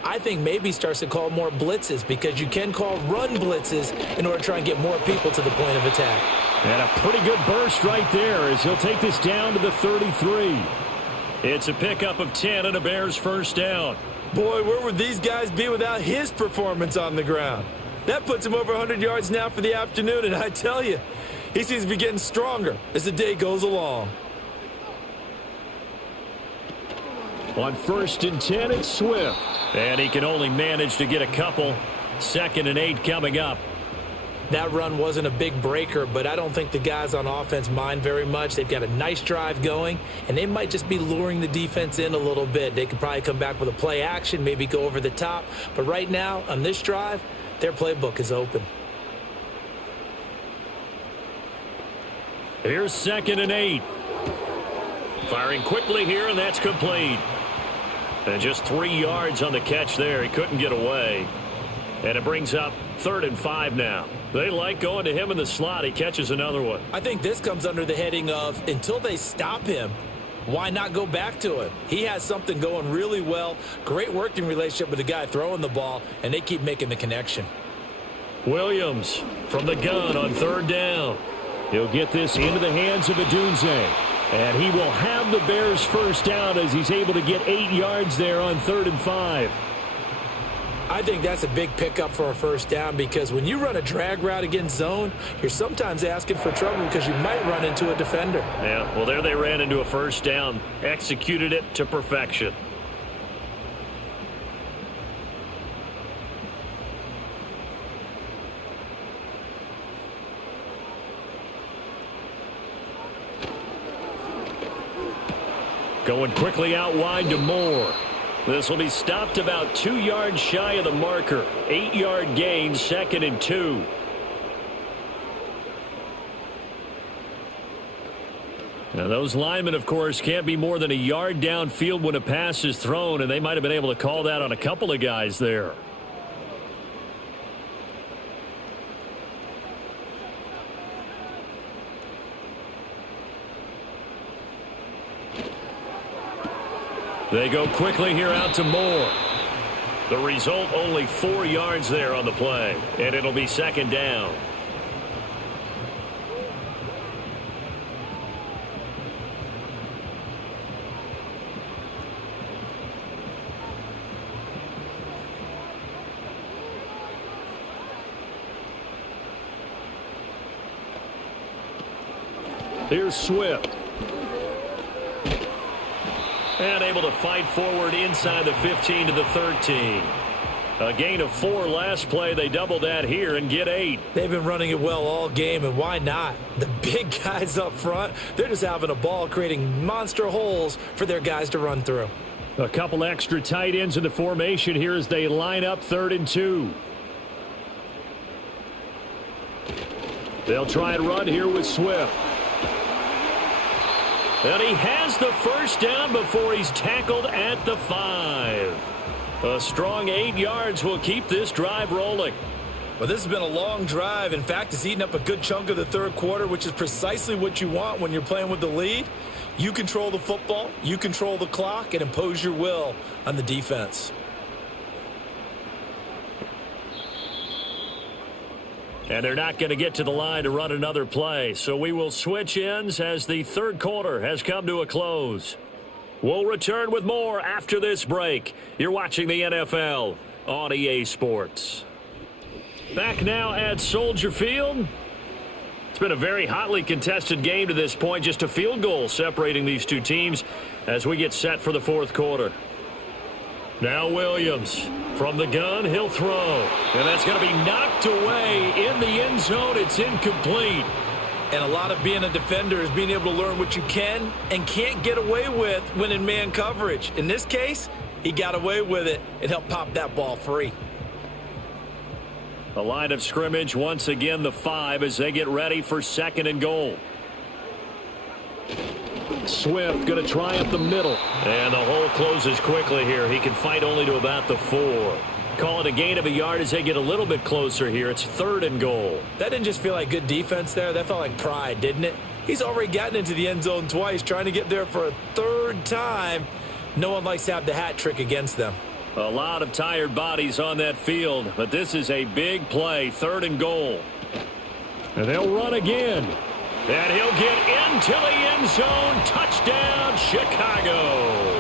I think maybe starts to call more blitzes, because you can call run blitzes in order to try and get more people to the point of attack. And a pretty good burst right there as he'll take this down to the 33. It's a pickup of 10 and a Bears first down. Boy, where would these guys be without his performance on the ground? That puts him over 100 yards now for the afternoon, and I tell you, he seems to be getting stronger as the day goes along. On 1st and 10, it's Swift. And he can only manage to get a couple. 2nd and 8 coming up. That run wasn't a big breaker, but I don't think the guys on offense mind very much. They've got a nice drive going, and they might just be luring the defense in a little bit. They could probably come back with a play action, maybe go over the top. But right now, on this drive, their playbook is open. Here's 2nd and 8. Firing quickly here, and that's complete. And just 3 yards on the catch there. He couldn't get away. And it brings up 3rd and 5 now. They like going to him in the slot. He catches another one. I think this comes under the heading of, until they stop him, why not go back to him? He has something going really well. Great working relationship with the guy throwing the ball, and they keep making the connection. Williams from the gun on 3rd down. He'll get this into the hands of Adunze. And he will have the Bears first down as he's able to get 8 yards there on 3rd and 5. I think that's a big pickup for a first down, because when you run a drag route against zone, you're sometimes asking for trouble because you might run into a defender. Yeah, well, there they ran into a first down, executed it to perfection. Going quickly out wide to Moore. This will be stopped about 2 yards shy of the marker. 8-yard gain, 2nd and 2. Now those linemen, of course, can't be more than a yard downfield when a pass is thrown, and they might have been able to call that on a couple of guys there. They go quickly here out to Moore. The result, only 4 yards there on the play, and it'll be 2nd down. Here's Swift. And able to fight forward inside the 15 to the 13. A gain of 4 last play. They double that here and get 8. They've been running it well all game, and why not? The big guys up front, they're just having a ball creating monster holes for their guys to run through. A couple extra tight ends in the formation here as they line up 3rd and 2. They'll try and run here with Swift. And he has the first down before he's tackled at the 5. A strong 8 yards will keep this drive rolling. Well, this has been a long drive. In fact, it's eaten up a good chunk of the third quarter, which is precisely what you want when you're playing with the lead. You control the football, you control the clock, and impose your will on the defense. And they're not going to get to the line to run another play. So we will switch ends as the third quarter has come to a close. We'll return with more after this break. You're watching the NFL on EA Sports. Back now at Soldier Field. It's been a very hotly contested game to this point. Just a field goal separating these two teams as we get set for the fourth quarter. Now Williams from the gun. He'll throw. And that's going to be knocked away in the end zone. It's incomplete. And a lot of being a defender is being able to learn what you can and can't get away with when in man coverage. In this case, he got away with it and helped pop that ball free. The line of scrimmage once again the 5 as they get ready for second and goal. Swift going to try up the middle. And the hole closes quickly here. He can fight only to about the 4. Call it a gain of a yard as they get a little bit closer here. It's third and goal. That didn't just feel like good defense there. That felt like pride, didn't it? He's already gotten into the end zone twice, trying to get there for a third time. No one likes to have the hat trick against them. A lot of tired bodies on that field, but this is a big play. Third and goal. And they'll run again. And he'll get into the end zone. Touchdown, Chicago.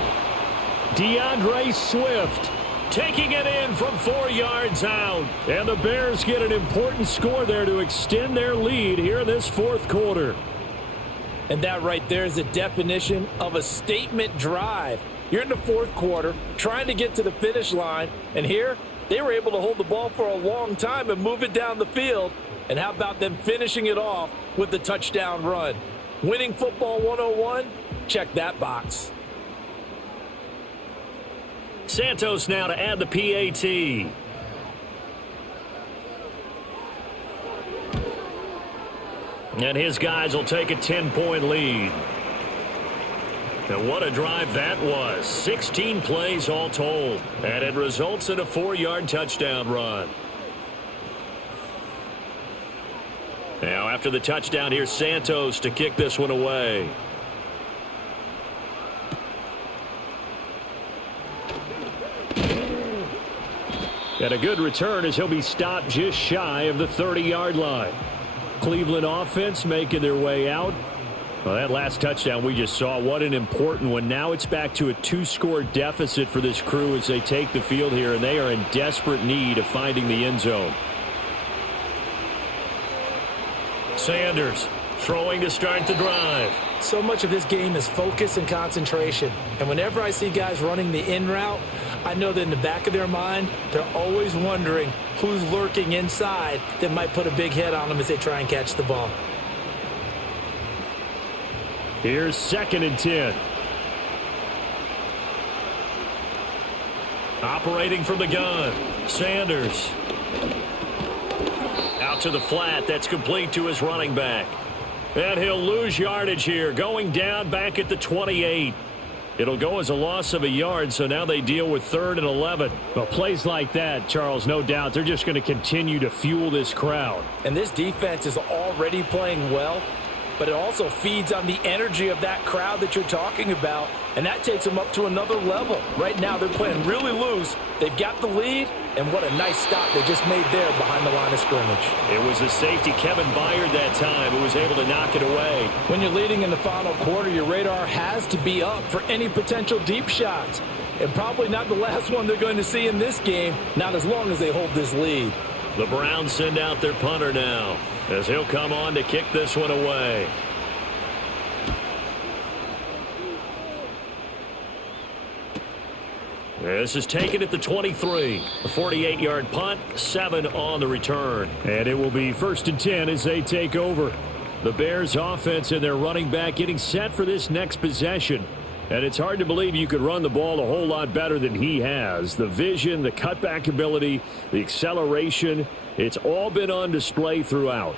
DeAndre Swift taking it in from 4 yards out. And the Bears get an important score there to extend their lead here in this fourth quarter. And that right there is the definition of a statement drive. You're in the fourth quarter, trying to get to the finish line. And here, they were able to hold the ball for a long time and move it down the field. And how about them finishing it off with the touchdown run? Winning football 101? Check that box. Santos now to add the PAT. And his guys will take a 10-point lead. And what a drive that was. 16 plays all told. And it results in a 4-yard touchdown run. Now after the touchdown, here's Santos to kick this one away. And a good return as he'll be stopped just shy of the 30-yard line. Cleveland offense making their way out. Well, that last touchdown we just saw, what an important one. Now it's back to a 2-score deficit for this crew as they take the field here, and they are in desperate need of finding the end zone. Sanders throwing to start the drive. So much of this game is focus and concentration. And whenever I see guys running the in route, I know that in the back of their mind, they're always wondering who's lurking inside that might put a big hit on them as they try and catch the ball. Here's second and 10. Operating from the gun, Sanders. Out to the flat. That's complete to his running back. And he'll lose yardage here, going down back at the 28. It'll go as a loss of a yard, so now they deal with 3rd and 11. Well, plays like that, Charles, no doubt, they're just going to continue to fuel this crowd. And this defense is already playing well, but it also feeds on the energy of that crowd that you're talking about, and that takes them up to another level. Right now, they're playing really loose. They've got the lead, and what a nice stop they just made there behind the line of scrimmage. It was the safety, Kevin Byard, that time who was able to knock it away. When you're leading in the final quarter, your radar has to be up for any potential deep shots. And probably not the last one they're going to see in this game, not as long as they hold this lead. The Browns send out their punter now, as he'll come on to kick this one away. This is taken at the 23. A 48-yard punt, 7 on the return. And it will be 1st and 10 as they take over. The Bears offense and their running back getting set for this next possession. And it's hard to believe you could run the ball a whole lot better than he has. The vision, the cutback ability, the acceleration, it's all been on display throughout.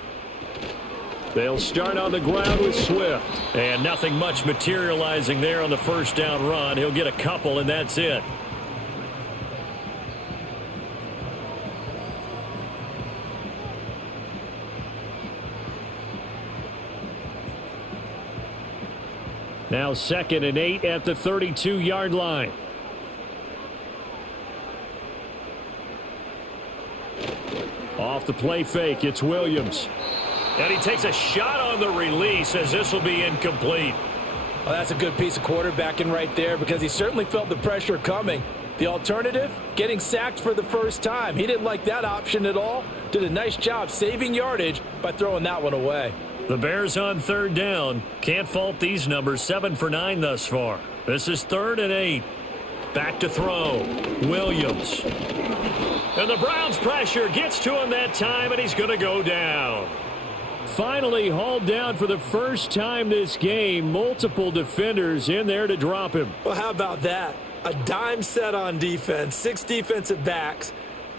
They'll start on the ground with Swift. And nothing much materializing there on the first down run. He'll get a couple, and that's it. Now 2nd and 8 at the 32-yard line. Off the play fake, it's Williams. And he takes a shot on the release as this will be incomplete. Well, that's a good piece of quarterbacking right there because he certainly felt the pressure coming. The alternative, getting sacked for the first time. He didn't like that option at all. Did a nice job saving yardage by throwing that one away. The Bears on 3rd down. Can't fault these numbers. 7 for 9 thus far. This is 3rd and 8. Back to throw. Williams. And the Browns pressure gets to him that time, and he's going to go down. Finally hauled down for the first time this game. Multiple defenders in there to drop him. Well, how about that? A dime set on defense. 6 defensive backs.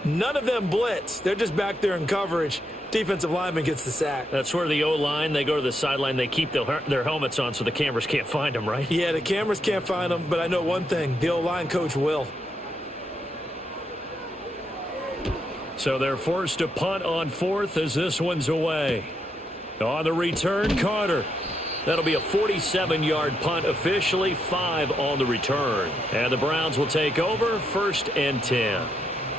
None of them blitz. They're just back there in coverage. Defensive lineman gets the sack. That's where the O-line, they go to the sideline, they keep their helmets on so the cameras can't find them, right? Yeah, the cameras can't find them, but I know one thing. The O-line coach will. So they're forced to punt on 4th as this one's away. On the return, Carter. That'll be a 47-yard punt, officially 5 on the return. And the Browns will take over, 1st and 10.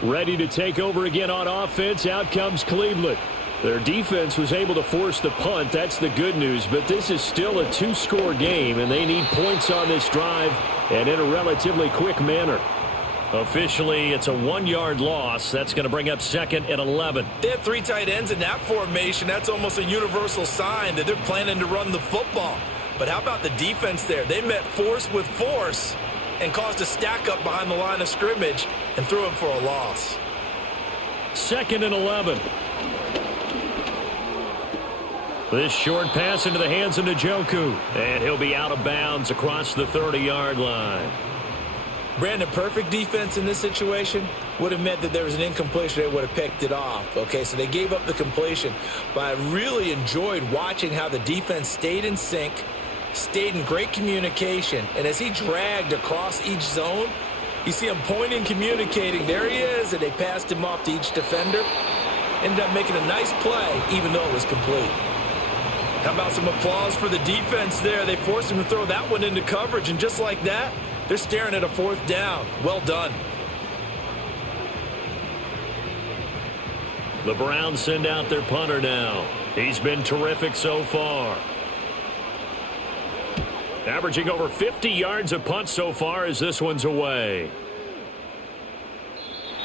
Ready to take over again on offense, out comes Cleveland. Their defense was able to force the punt, that's the good news, but this is still a 2-score game, and they need points on this drive, and in a relatively quick manner. Officially, it's a 1-yard loss. That's going to bring up 2nd and 11. They have 3 tight ends in that formation. That's almost a universal sign that they're planning to run the football. But how about the defense there? They met force with force and caused a stack up behind the line of scrimmage and threw him for a loss. 2nd and 11. This short pass into the hands of Njoku. And he'll be out of bounds across the 30-yard line. Brandon, perfect defense in this situation would have meant that there was an incompletion. They would have picked it off. Okay, so they gave up the completion. But I really enjoyed watching how the defense stayed in sync, stayed in great communication. And as he dragged across each zone, you see him pointing, communicating. There he is, and they passed him off to each defender. Ended up making a nice play, even though it was complete. How about some applause for the defense there? They forced him to throw that one into coverage, and just like that, they're staring at a 4th down. Well done. The Browns send out their punter now. He's been terrific so far. Averaging over 50 yards a punt so far as this one's away.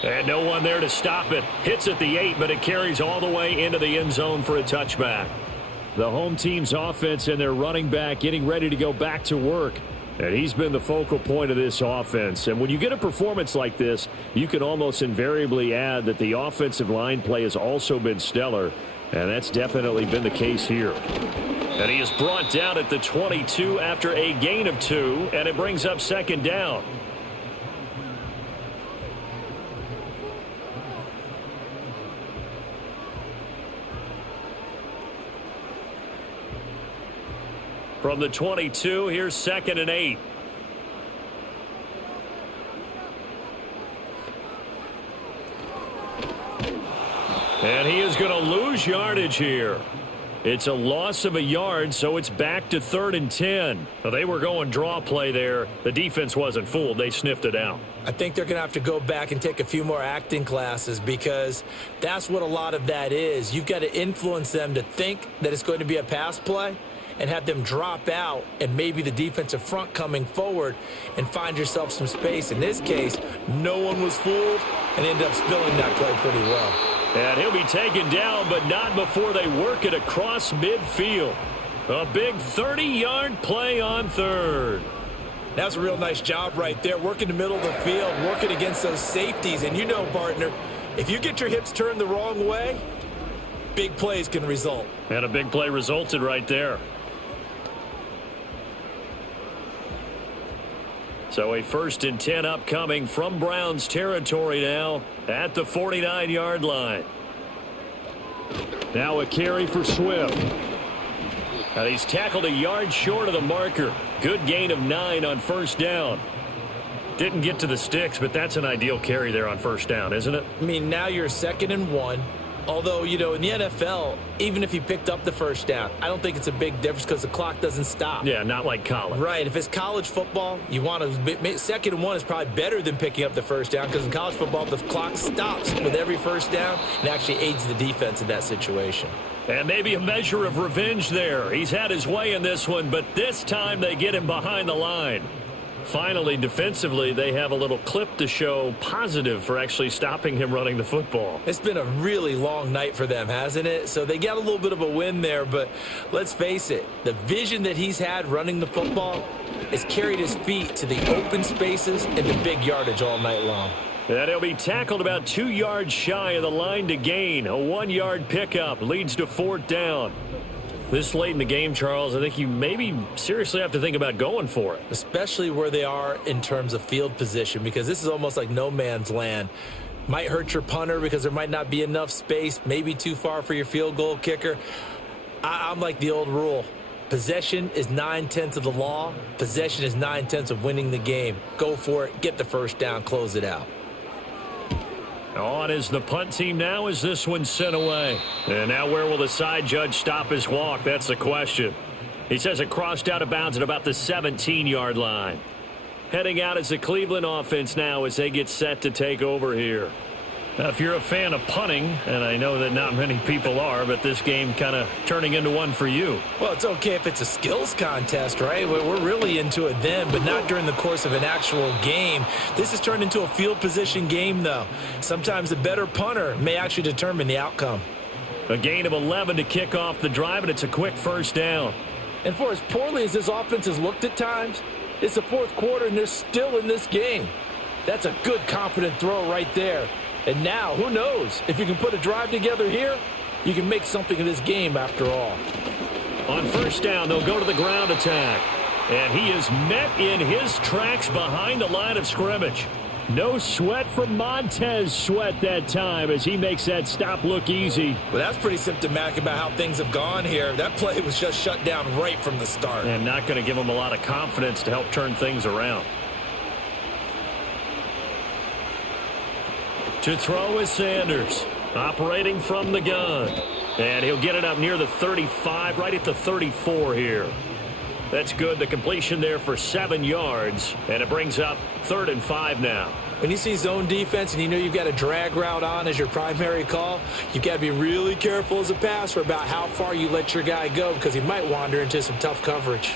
And no one there to stop it. Hits at the 8, but it carries all the way into the end zone for a touchback. The home team's offense and their running back getting ready to go back to work. And he's been the focal point of this offense. And when you get a performance like this, you can almost invariably add that the offensive line play has also been stellar. And that's definitely been the case here. And he is brought down at the 22 after a gain of 2. And it brings up 2nd down. From the 22, here's 2nd and 8. And he is going to lose yardage here. It's a loss of a yard, so it's back to 3rd and 10. Now, they were going draw play there. The defense wasn't fooled. They sniffed it out. I think they're going to have to go back and take a few more acting classes because that's what a lot of that is. You've got to influence them to think that it's going to be a pass play and have them drop out and maybe the defensive front coming forward and find yourself some space. In this case, no one was fooled and ended up spilling that play pretty well. And he'll be taken down, but not before they work it across midfield. A big 30-yard play on 3rd. That's a real nice job right there, working the middle of the field, working against those safeties. And you know, partner, if you get your hips turned the wrong way, big plays can result. And a big play resulted right there. So a 1st and 10 upcoming from Browns territory now at the 49-yard line. Now a carry for Swift. And he's tackled a yard short of the marker. Good gain of 9 on 1st down. Didn't get to the sticks, but that's an ideal carry there on 1st down, isn't it? I mean, now you're 2nd and 1. Although, you know, in the NFL, even if he picked up the first down, I don't think it's a big difference because the clock doesn't stop. Yeah, not like college. Right. If it's college football, you want to, second and one is probably better than picking up the first down because in college football, the clock stops with every first down and actually aids the defense in that situation. And maybe a measure of revenge there. He's had his way in this one, but this time they get him behind the line. Finally, defensively, they have a little clip to show positive for actually stopping him running the football. It's been a really long night for them, hasn't it? So they got a little bit of a win there, but let's face it, the vision that he's had running the football has carried his feet to the open spaces and the big yardage all night long. And he'll be tackled about 2 yards shy of the line to gain. A 1-yard pickup leads to 4th down. This late in the game, Charles, I think you maybe seriously have to think about going for it. Especially where they are in terms of field position, because this is almost like no man's land. Might hurt your punter because there might not be enough space, maybe too far for your field goal kicker. I'm like the old rule. Possession is 9/10 of the law. Possession is 9/10 of winning the game. Go for it. Get the first down. Close it out. On is the punt team now as this one's sent away. And now where will the side judge stop his walk? That's the question. He says it crossed out of bounds at about the 17-yard line. Heading out is the Cleveland offense now as they get set to take over here. Now, if you're a fan of punting, and I know that not many people are, but this game kind of turning into one for you. Well, it's okay if it's a skills contest, right? We're really into it then, but not during the course of an actual game. This has turned into a field position game, though. Sometimes the better punter may actually determine the outcome. A gain of 11 to kick off the drive, and it's a quick first down. And for as poorly as this offense has looked at times, it's the fourth quarter, and they're still in this game. That's a good, confident throw right there. And now, who knows? If you can put a drive together here, you can make something of this game after all. On first down, they'll go to the ground attack. And he is met in his tracks behind the line of scrimmage. No sweat from Montez Sweat that time as he makes that stop look easy. Well, that's pretty symptomatic about how things have gone here. That play was just shut down right from the start. And not going to give him a lot of confidence to help turn things around. To throw is Sanders, operating from the gun. And he'll get it up near the 35, right at the 34 here. That's good. The completion there for 7 yards. And it brings up 3rd and 5 now. When you see zone defense and you know you've got a drag route on as your primary call, you've got to be really careful as a passer about how far you let your guy go because he might wander into some tough coverage.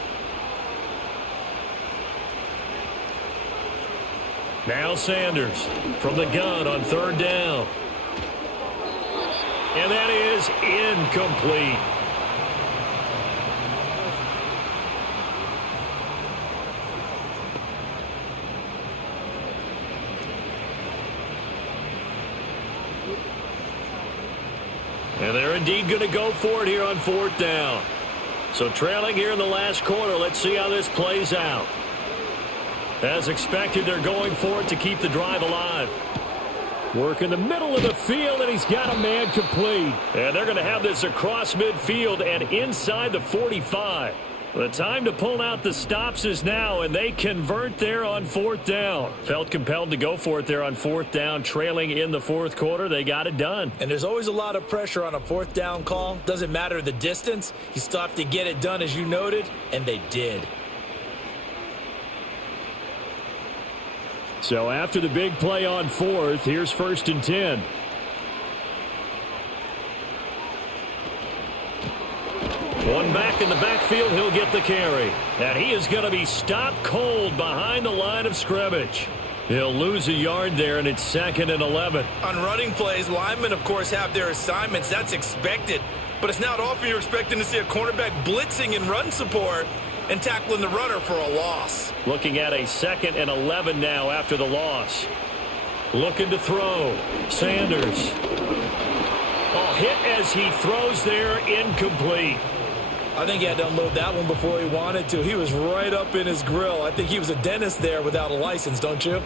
Now Sanders from the gun on 3rd down. And that is incomplete. And they're indeed going to go for it here on 4th down. So trailing here in the last quarter, let's see how this plays out. As expected, they're going for it to keep the drive alive. Work in the middle of the field, and he's got a man complete. And they're going to have this across midfield and inside the 45. The time to pull out the stops is now, and they convert there on 4th down. Felt compelled to go for it there on 4th down, trailing in the 4th quarter. They got it done. And there's always a lot of pressure on a 4th down call. Doesn't matter the distance. You still have to get it done, as you noted, and they did. So after the big play on 4th, here's 1st and 10. One back in the backfield, he'll get the carry. And he is going to be stopped cold behind the line of scrimmage. He'll lose a yard there, and it's 2nd and 11. On running plays, linemen, of course, have their assignments. That's expected. But it's not often you're expecting to see a cornerback blitzing in run support and tackling the runner for a loss. Looking at a 2nd and 11 now after the loss. Looking to throw. Sanders. Oh, hit as he throws there, incomplete. I think he had to unload that one before he wanted to. He was right up in his grill. I think he was a dentist there without a license, don't you?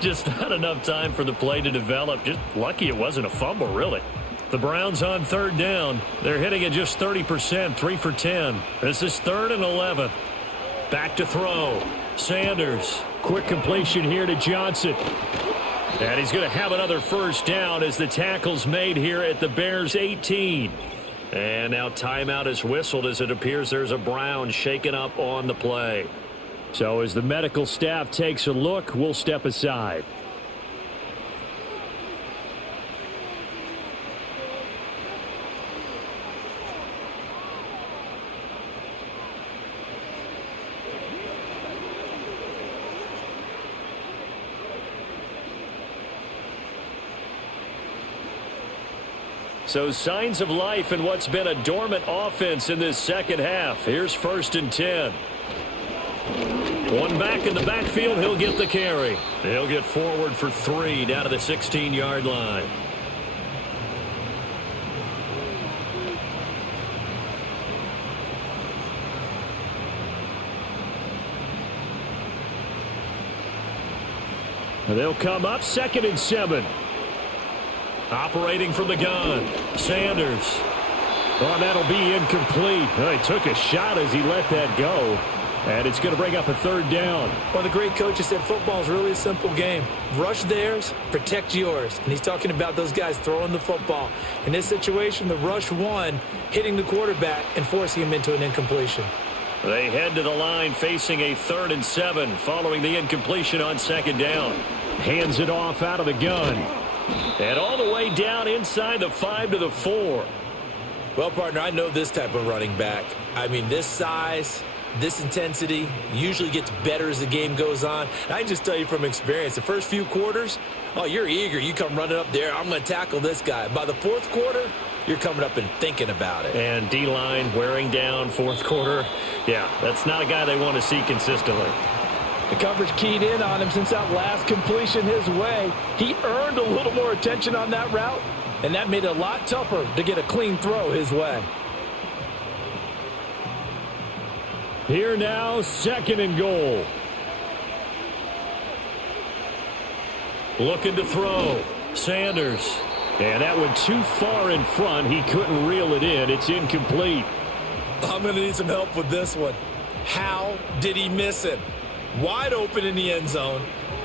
Just not enough time for the play to develop. Just lucky it wasn't a fumble, really. The Browns on 3rd down. They're hitting at just 30%, 3 for 10. This is 3rd and 11. Back to throw. Sanders. Quick completion here to Johnson. And he's going to have another first down as the tackle's made here at the Bears 18. And now timeout is whistled as it appears there's a Brown shaken up on the play. So as the medical staff takes a look, we'll step aside. So signs of life in what's been a dormant offense in this second half. Here's 1st and 10. One back in the backfield. He'll get the carry. He'll get forward for 3 down to the 16-yard line. They'll come up 2nd and 7. Operating from the gun, Sanders. Oh, that'll be incomplete. Oh, he took a shot as he let that go. And it's going to bring up a 3rd down. One of the great coaches said football is really a simple game. Rush theirs, protect yours. And he's talking about those guys throwing the football. In this situation, the rush won, hitting the quarterback and forcing him into an incompletion. They head to the line facing a 3rd and 7 following the incompletion on 2nd down. Hands it off out of the gun. And all the way down inside the 5 to the 4. Well, partner, I know this type of running back. I mean, this size, this intensity usually gets better as the game goes on. And I can just tell you from experience, the first few quarters, oh, you're eager. You come running up there, I'm going to tackle this guy. By the 4th quarter, you're coming up and thinking about it. And D-line wearing down 4th quarter. Yeah, that's not a guy they want to see consistently. The coverage keyed in on him since that last completion his way. He earned a little more attention on that route, and that made it a lot tougher to get a clean throw his way. Here now, 2nd and goal. Looking to throw. Sanders. And that went too far in front. He couldn't reel it in. It's incomplete. I'm going to need some help with this one. How did he miss it? Wide open in the end zone.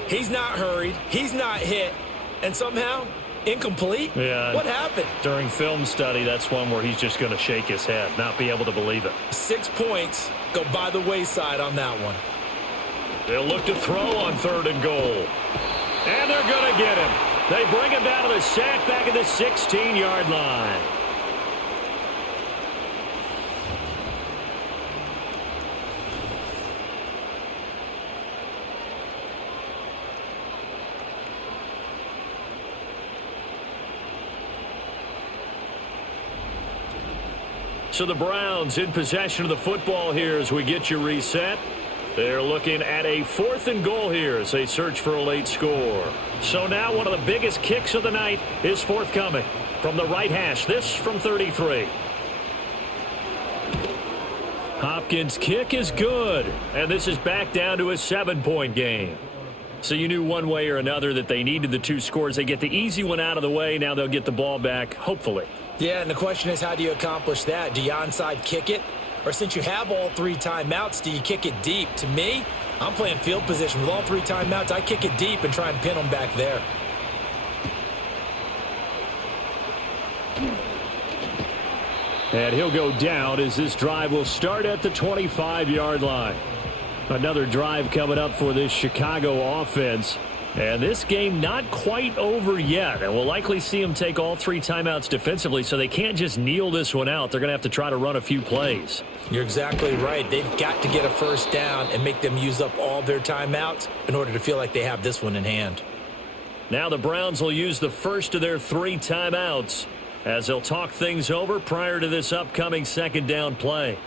He's not hurried. He's not hit. And somehow, incomplete? Yeah. What happened? During film study, that's one where he's just going to shake his head, not be able to believe it. 6 points go by the wayside on that one. They'll look to throw on 3rd and goal. And they're going to get him. They bring him down to the sack back at the 16-yard line. So the Browns in possession of the football here as we get you reset. They're looking at a 4th and goal here as they search for a late score. So now one of the biggest kicks of the night is forthcoming from the right hash. This from 33. Hopkins' kick is good, and this is back down to a 7-point game. So you knew one way or another that they needed the 2 scores. They get the easy one out of the way. Now they'll get the ball back, hopefully. Yeah, and the question is, how do you accomplish that? Do you onside kick it? Or since you have all 3 timeouts, do you kick it deep? To me, I'm playing field position. With all 3 timeouts, I kick it deep and try and pin them back there. And he'll go down as this drive will start at the 25-yard line. Another drive coming up for this Chicago offense. And this game not quite over yet. And we'll likely see them take all 3 timeouts defensively, so they can't just kneel this one out. They're going to have to try to run a few plays. You're exactly right. They've got to get a first down and make them use up all their timeouts in order to feel like they have this one in hand. Now the Browns will use the first of their 3 timeouts as they'll talk things over prior to this upcoming 2nd down play.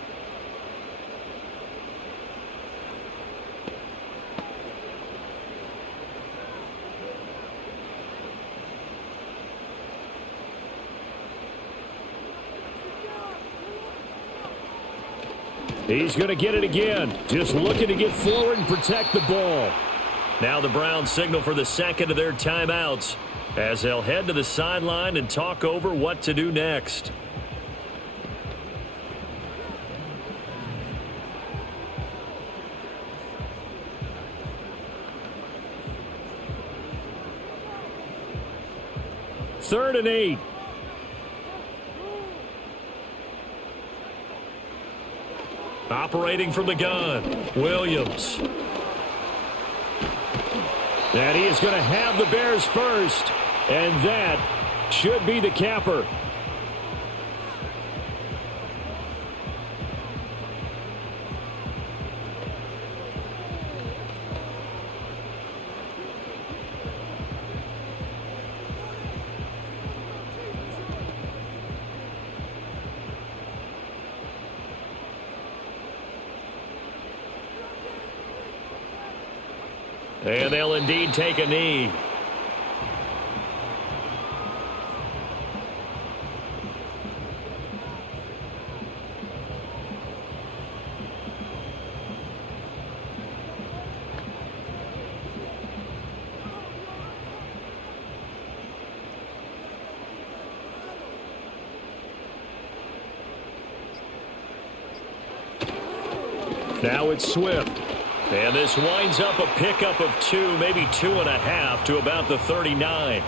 He's going to get it again. Just looking to get forward and protect the ball. Now the Browns signal for the 2nd of their timeouts as they'll head to the sideline and talk over what to do next. 3rd and 8. Operating from the gun, Williams. And he is going to have the Bears first, and that should be the capper. And they'll indeed take a knee. Now it's Swift. And this winds up a pickup of 2, maybe 2.5 to about the 39.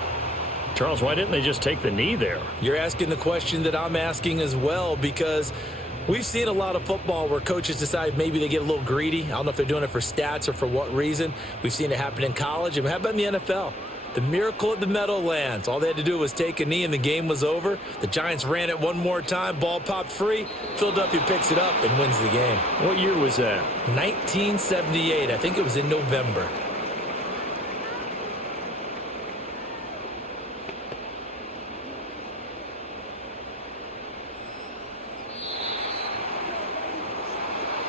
Charles, why didn't they just take the knee there? You're asking the question that I'm asking as well, because we've seen a lot of football where coaches decide maybe they get a little greedy. I don't know if they're doing it for stats or for what reason. We've seen it happen in college, and how about in the NFL? The miracle at the Meadowlands. All they had to do was take a knee and the game was over. The Giants ran it one more time. Ball popped free. Philadelphia picks it up and wins the game. What year was that? 1978. I think it was in November.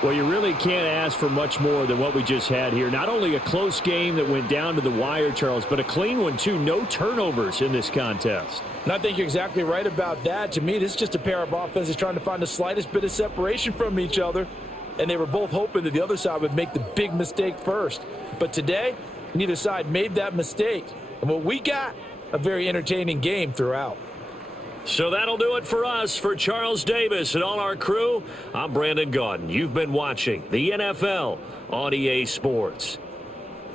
Well, you really can't ask for much more than what we just had here. Not only a close game that went down to the wire, Charles, but a clean one, too. No turnovers in this contest. And I think you're exactly right about that. To me, this is just a pair of offenses trying to find the slightest bit of separation from each other. And they were both hoping that the other side would make the big mistake first. But today, neither side made that mistake. And what we got, a very entertaining game throughout. So that'll do it for us. For Charles Davis and all our crew, I'm Brandon Gaudin. You've been watching the NFL on EA Sports.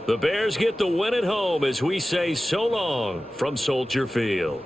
The Bears get the win at home as we say so long from Soldier Field.